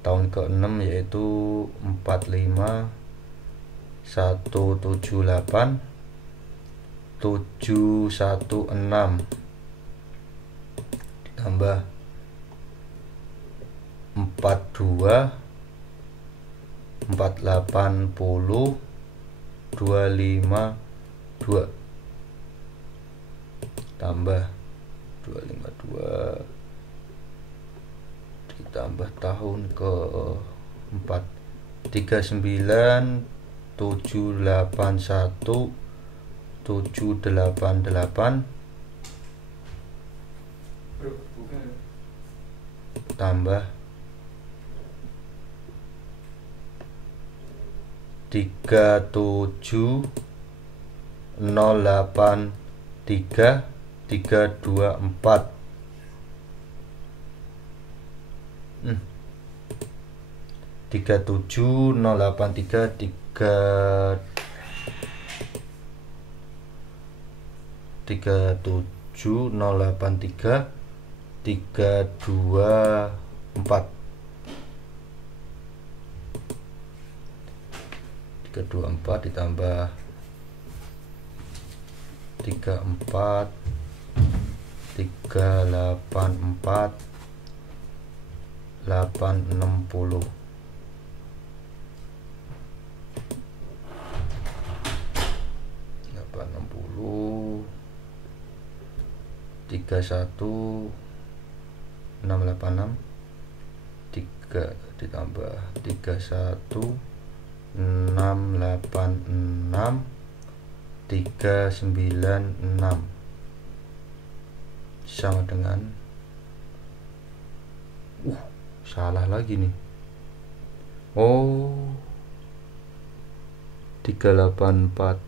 Tahun ke-6 yaitu 45 178 716 ditambah 42 480 252 tambah 252 ditambah tahun ke-4 39 781 788 tambah 37 083 324 37 083 37 083 324 ditambah 34 384 860 60 31 686 3 ditambah 31 686 396 sama dengan salah lagi nih. 384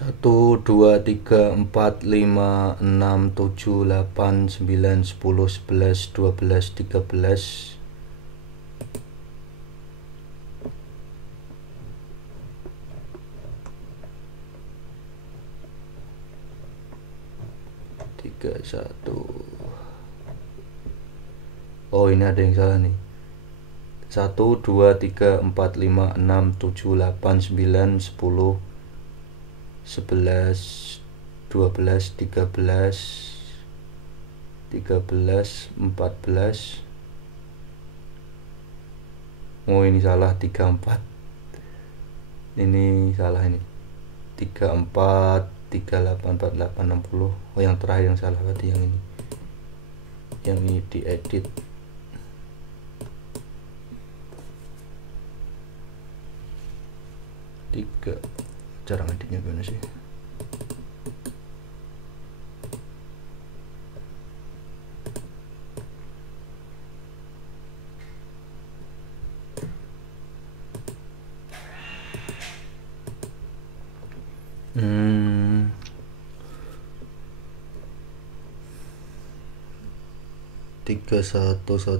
1 2 3 4 5 6 7 8 9 10 11 12 13 31. Ini ada yang salah nih. 1 2 3 4 5 6 7 8 9 10 11 12 13 14. Ini salah 34. Ini salah ini. 34 38 48 60. Yang terakhir yang salah berarti yang ini. Yang ini diedit. Cara ngeditnya gimana sih? Tiga 1168.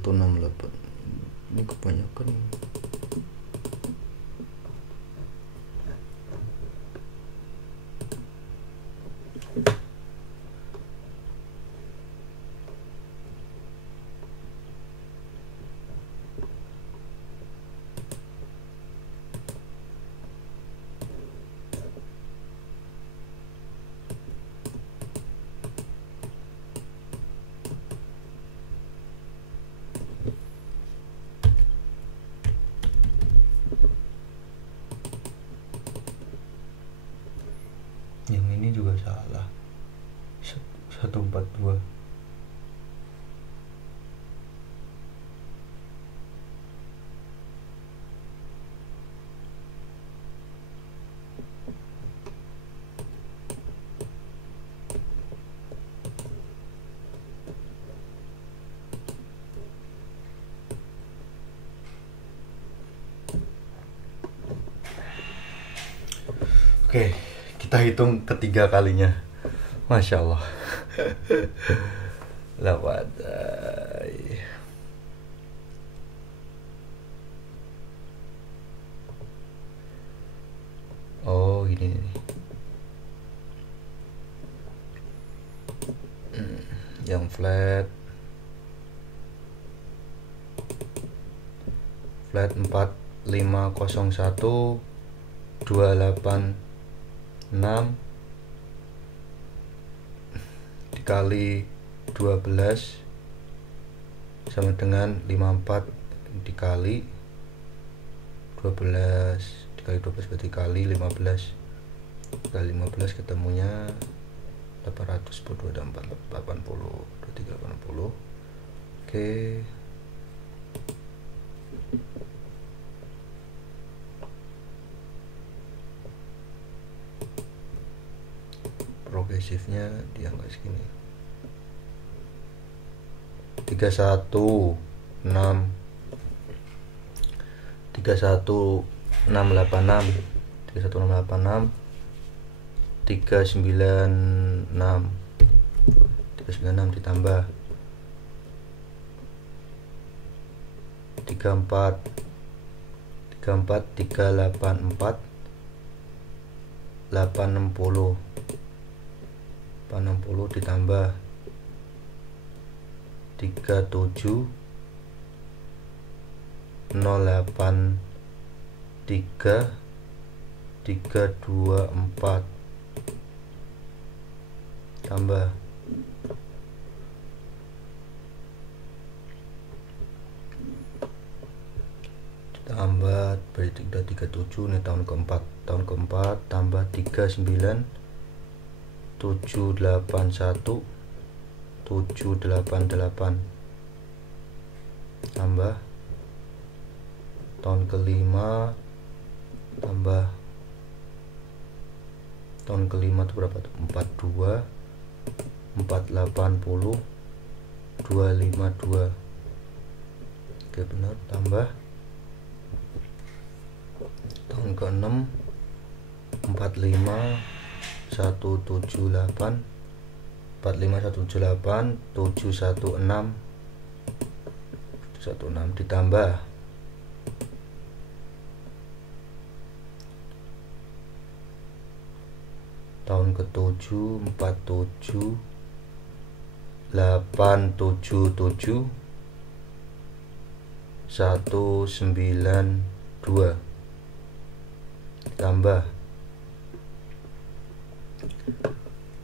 Ini kebanyakan. Yang ini juga salah. 142. Oke, kita hitung ketiga kalinya. Masya Allah. Lawadai. Gini nih. Yang flat 4501 286 dikali 12 sama dengan 54 dikali 12 dikali 12 berarti kali 15 kali 15 ketemunya 800 per 2 dan 4 80 23 80. Oke. Progresifnya dia nggak segini. 31686 396 ditambah 34 384 860 ditambah 37 083 324 tambah tambah berarti udah 37 nih, tahun keempat tambah 39 781 788 tambah tahun kelima tambah tahun kelima itu berapa tuh, 42 480 252. Oke benar, tambah tahun ke-6 45 178 716 ditambah tahun ke-7 47 877 192 ditambah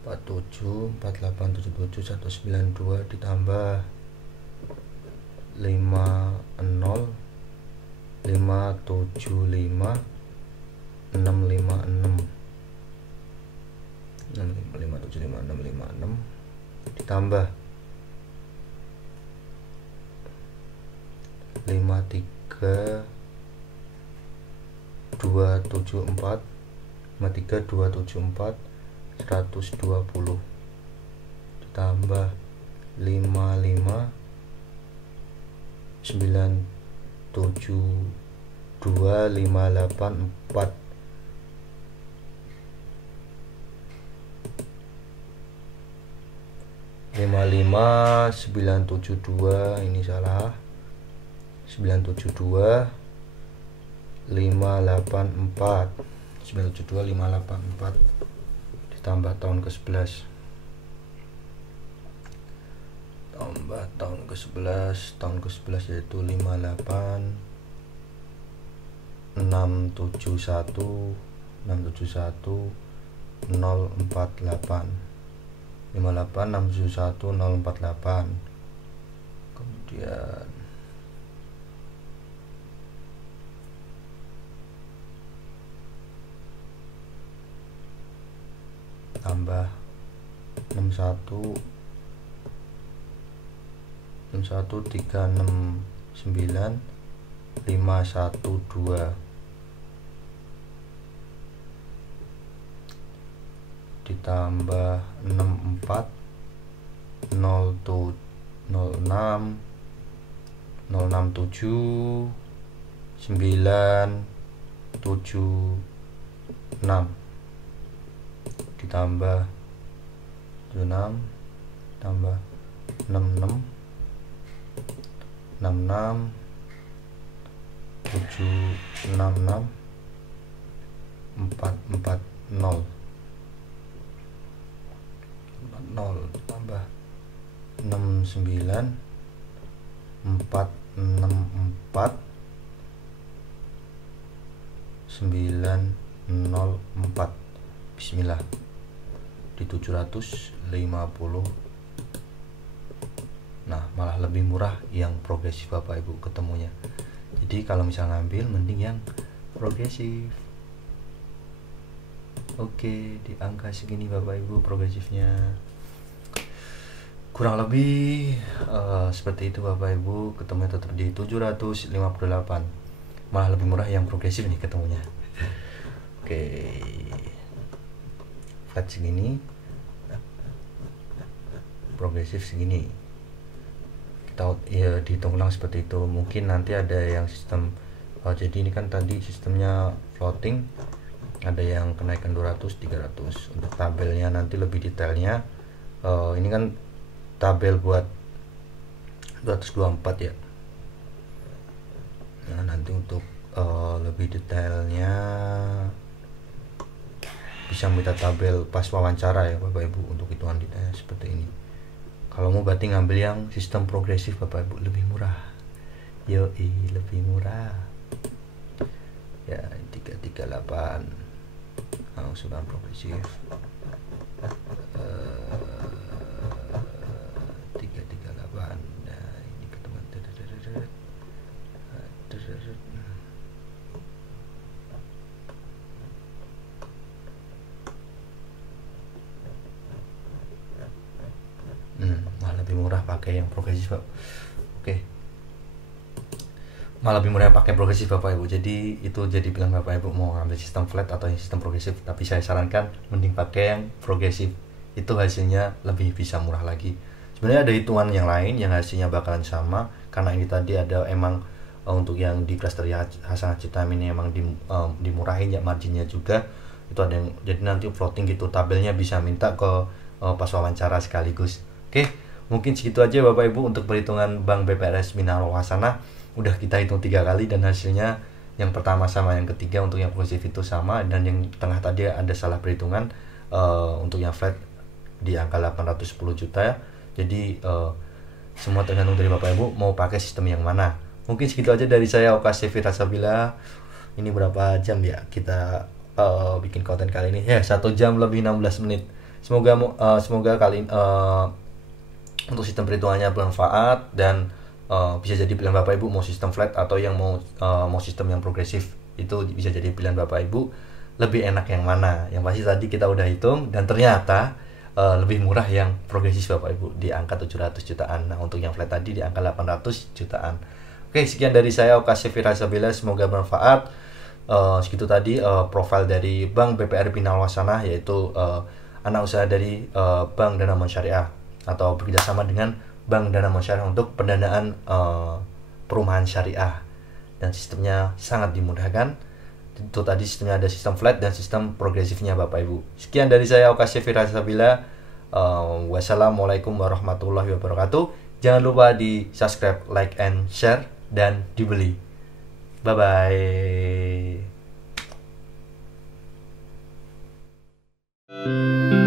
47 48 77 192 ditambah 50 575 656 ditambah 53 274 120 ditambah 55 972 584 972 ini salah, 972 584 ditambah tahun ke-11 yaitu 58 671 048 58 671 048. Kemudian tambah 61 369 512 ditambah 64 06 067 976 ditambah 76 tambah 66 66 766 440 tambah 69 464 904. Bismillah, di 750. Nah, malah lebih murah yang progresif Bapak Ibu ketemunya. Jadi kalau misal ngambil mending yang progresif. Oke, di angka segini Bapak Ibu progresifnya. Kurang lebih seperti itu Bapak Ibu, ketemunya tetap di 758. Malah lebih murah yang progresif nih ketemunya. Oke, flat segini, progresif segini. Kita ya dihitung ulang seperti itu. Mungkin nanti ada yang sistem jadi ini kan tadi sistemnya floating, ada yang kenaikan 200 300. Untuk tabelnya nanti lebih detailnya ini kan tabel buat 224 ya. Nah, nanti untuk lebih detailnya bisa minta tabel pas wawancara ya Bapak Ibu, untuk hitungan detailnya seperti ini. Kalau mau berarti ngambil yang sistem progresif Bapak Ibu, lebih murah. Yoi, lebih murah. Ya, 338 angsuran progresif. 338. Nah, ini ketemu. pakai yang progresif, Pak. Oke. Malah lebih murah pakai progresif Bapak Ibu. Jadi itu jadi pilihan Bapak Ibu mau ambil sistem flat atau sistem progresif. Tapi saya sarankan mending pakai yang progresif. Itu hasilnya lebih bisa murah lagi. Sebenarnya ada hitungan yang lain yang hasilnya bakalan sama, karena ini tadi ada emang untuk yang di Cluster Hasanah Cita ini emang dimurahin ya marginnya juga. Itu ada yang jadi nanti floating gitu, tabelnya bisa minta ke pas wawancara sekaligus. Oke, mungkin segitu aja Bapak Ibu untuk perhitungan Bank BPRS Binaul Hasanah. Udah kita hitung 3 kali dan hasilnya yang pertama sama, yang ketiga untuk yang progresif itu sama, dan yang tengah tadi ada salah perhitungan untuk yang flat di angka 810 juta ya. Jadi semua tergantung dari Bapak Ibu mau pakai sistem yang mana. Mungkin segitu aja dari saya, Oka Sefi Rasabila. Ini berapa jam ya kita bikin konten kali ini? Ya, 1 jam lebih 16 menit. Semoga kali untuk sistem perhitungannya bermanfaat dan bisa jadi pilihan Bapak Ibu mau sistem flat atau yang mau sistem yang progresif. Itu bisa jadi pilihan Bapak Ibu lebih enak yang mana. Yang pasti tadi kita udah hitung dan ternyata lebih murah yang progresif Bapak Ibu di angka 700 jutaan. Nah, untuk yang flat tadi di angka 800 jutaan. Oke, sekian dari saya, Oka Sefi Rasabila. Semoga bermanfaat. Segitu tadi profil dari Bank BPR Binaul Hasanah, yaitu anak usaha dari Bank Danamon Syariah atau bekerjasama dengan Bank Danamon Syariah untuk pendanaan perumahan syariah, dan sistemnya sangat dimudahkan. Itu tadi sistemnya ada sistem flat dan sistem progresifnya Bapak Ibu. Sekian dari saya, Oka Sefi Rasabila. Wassalamualaikum warahmatullahi wabarakatuh. Jangan lupa di subscribe, like, and share, dan dibeli. Bye bye.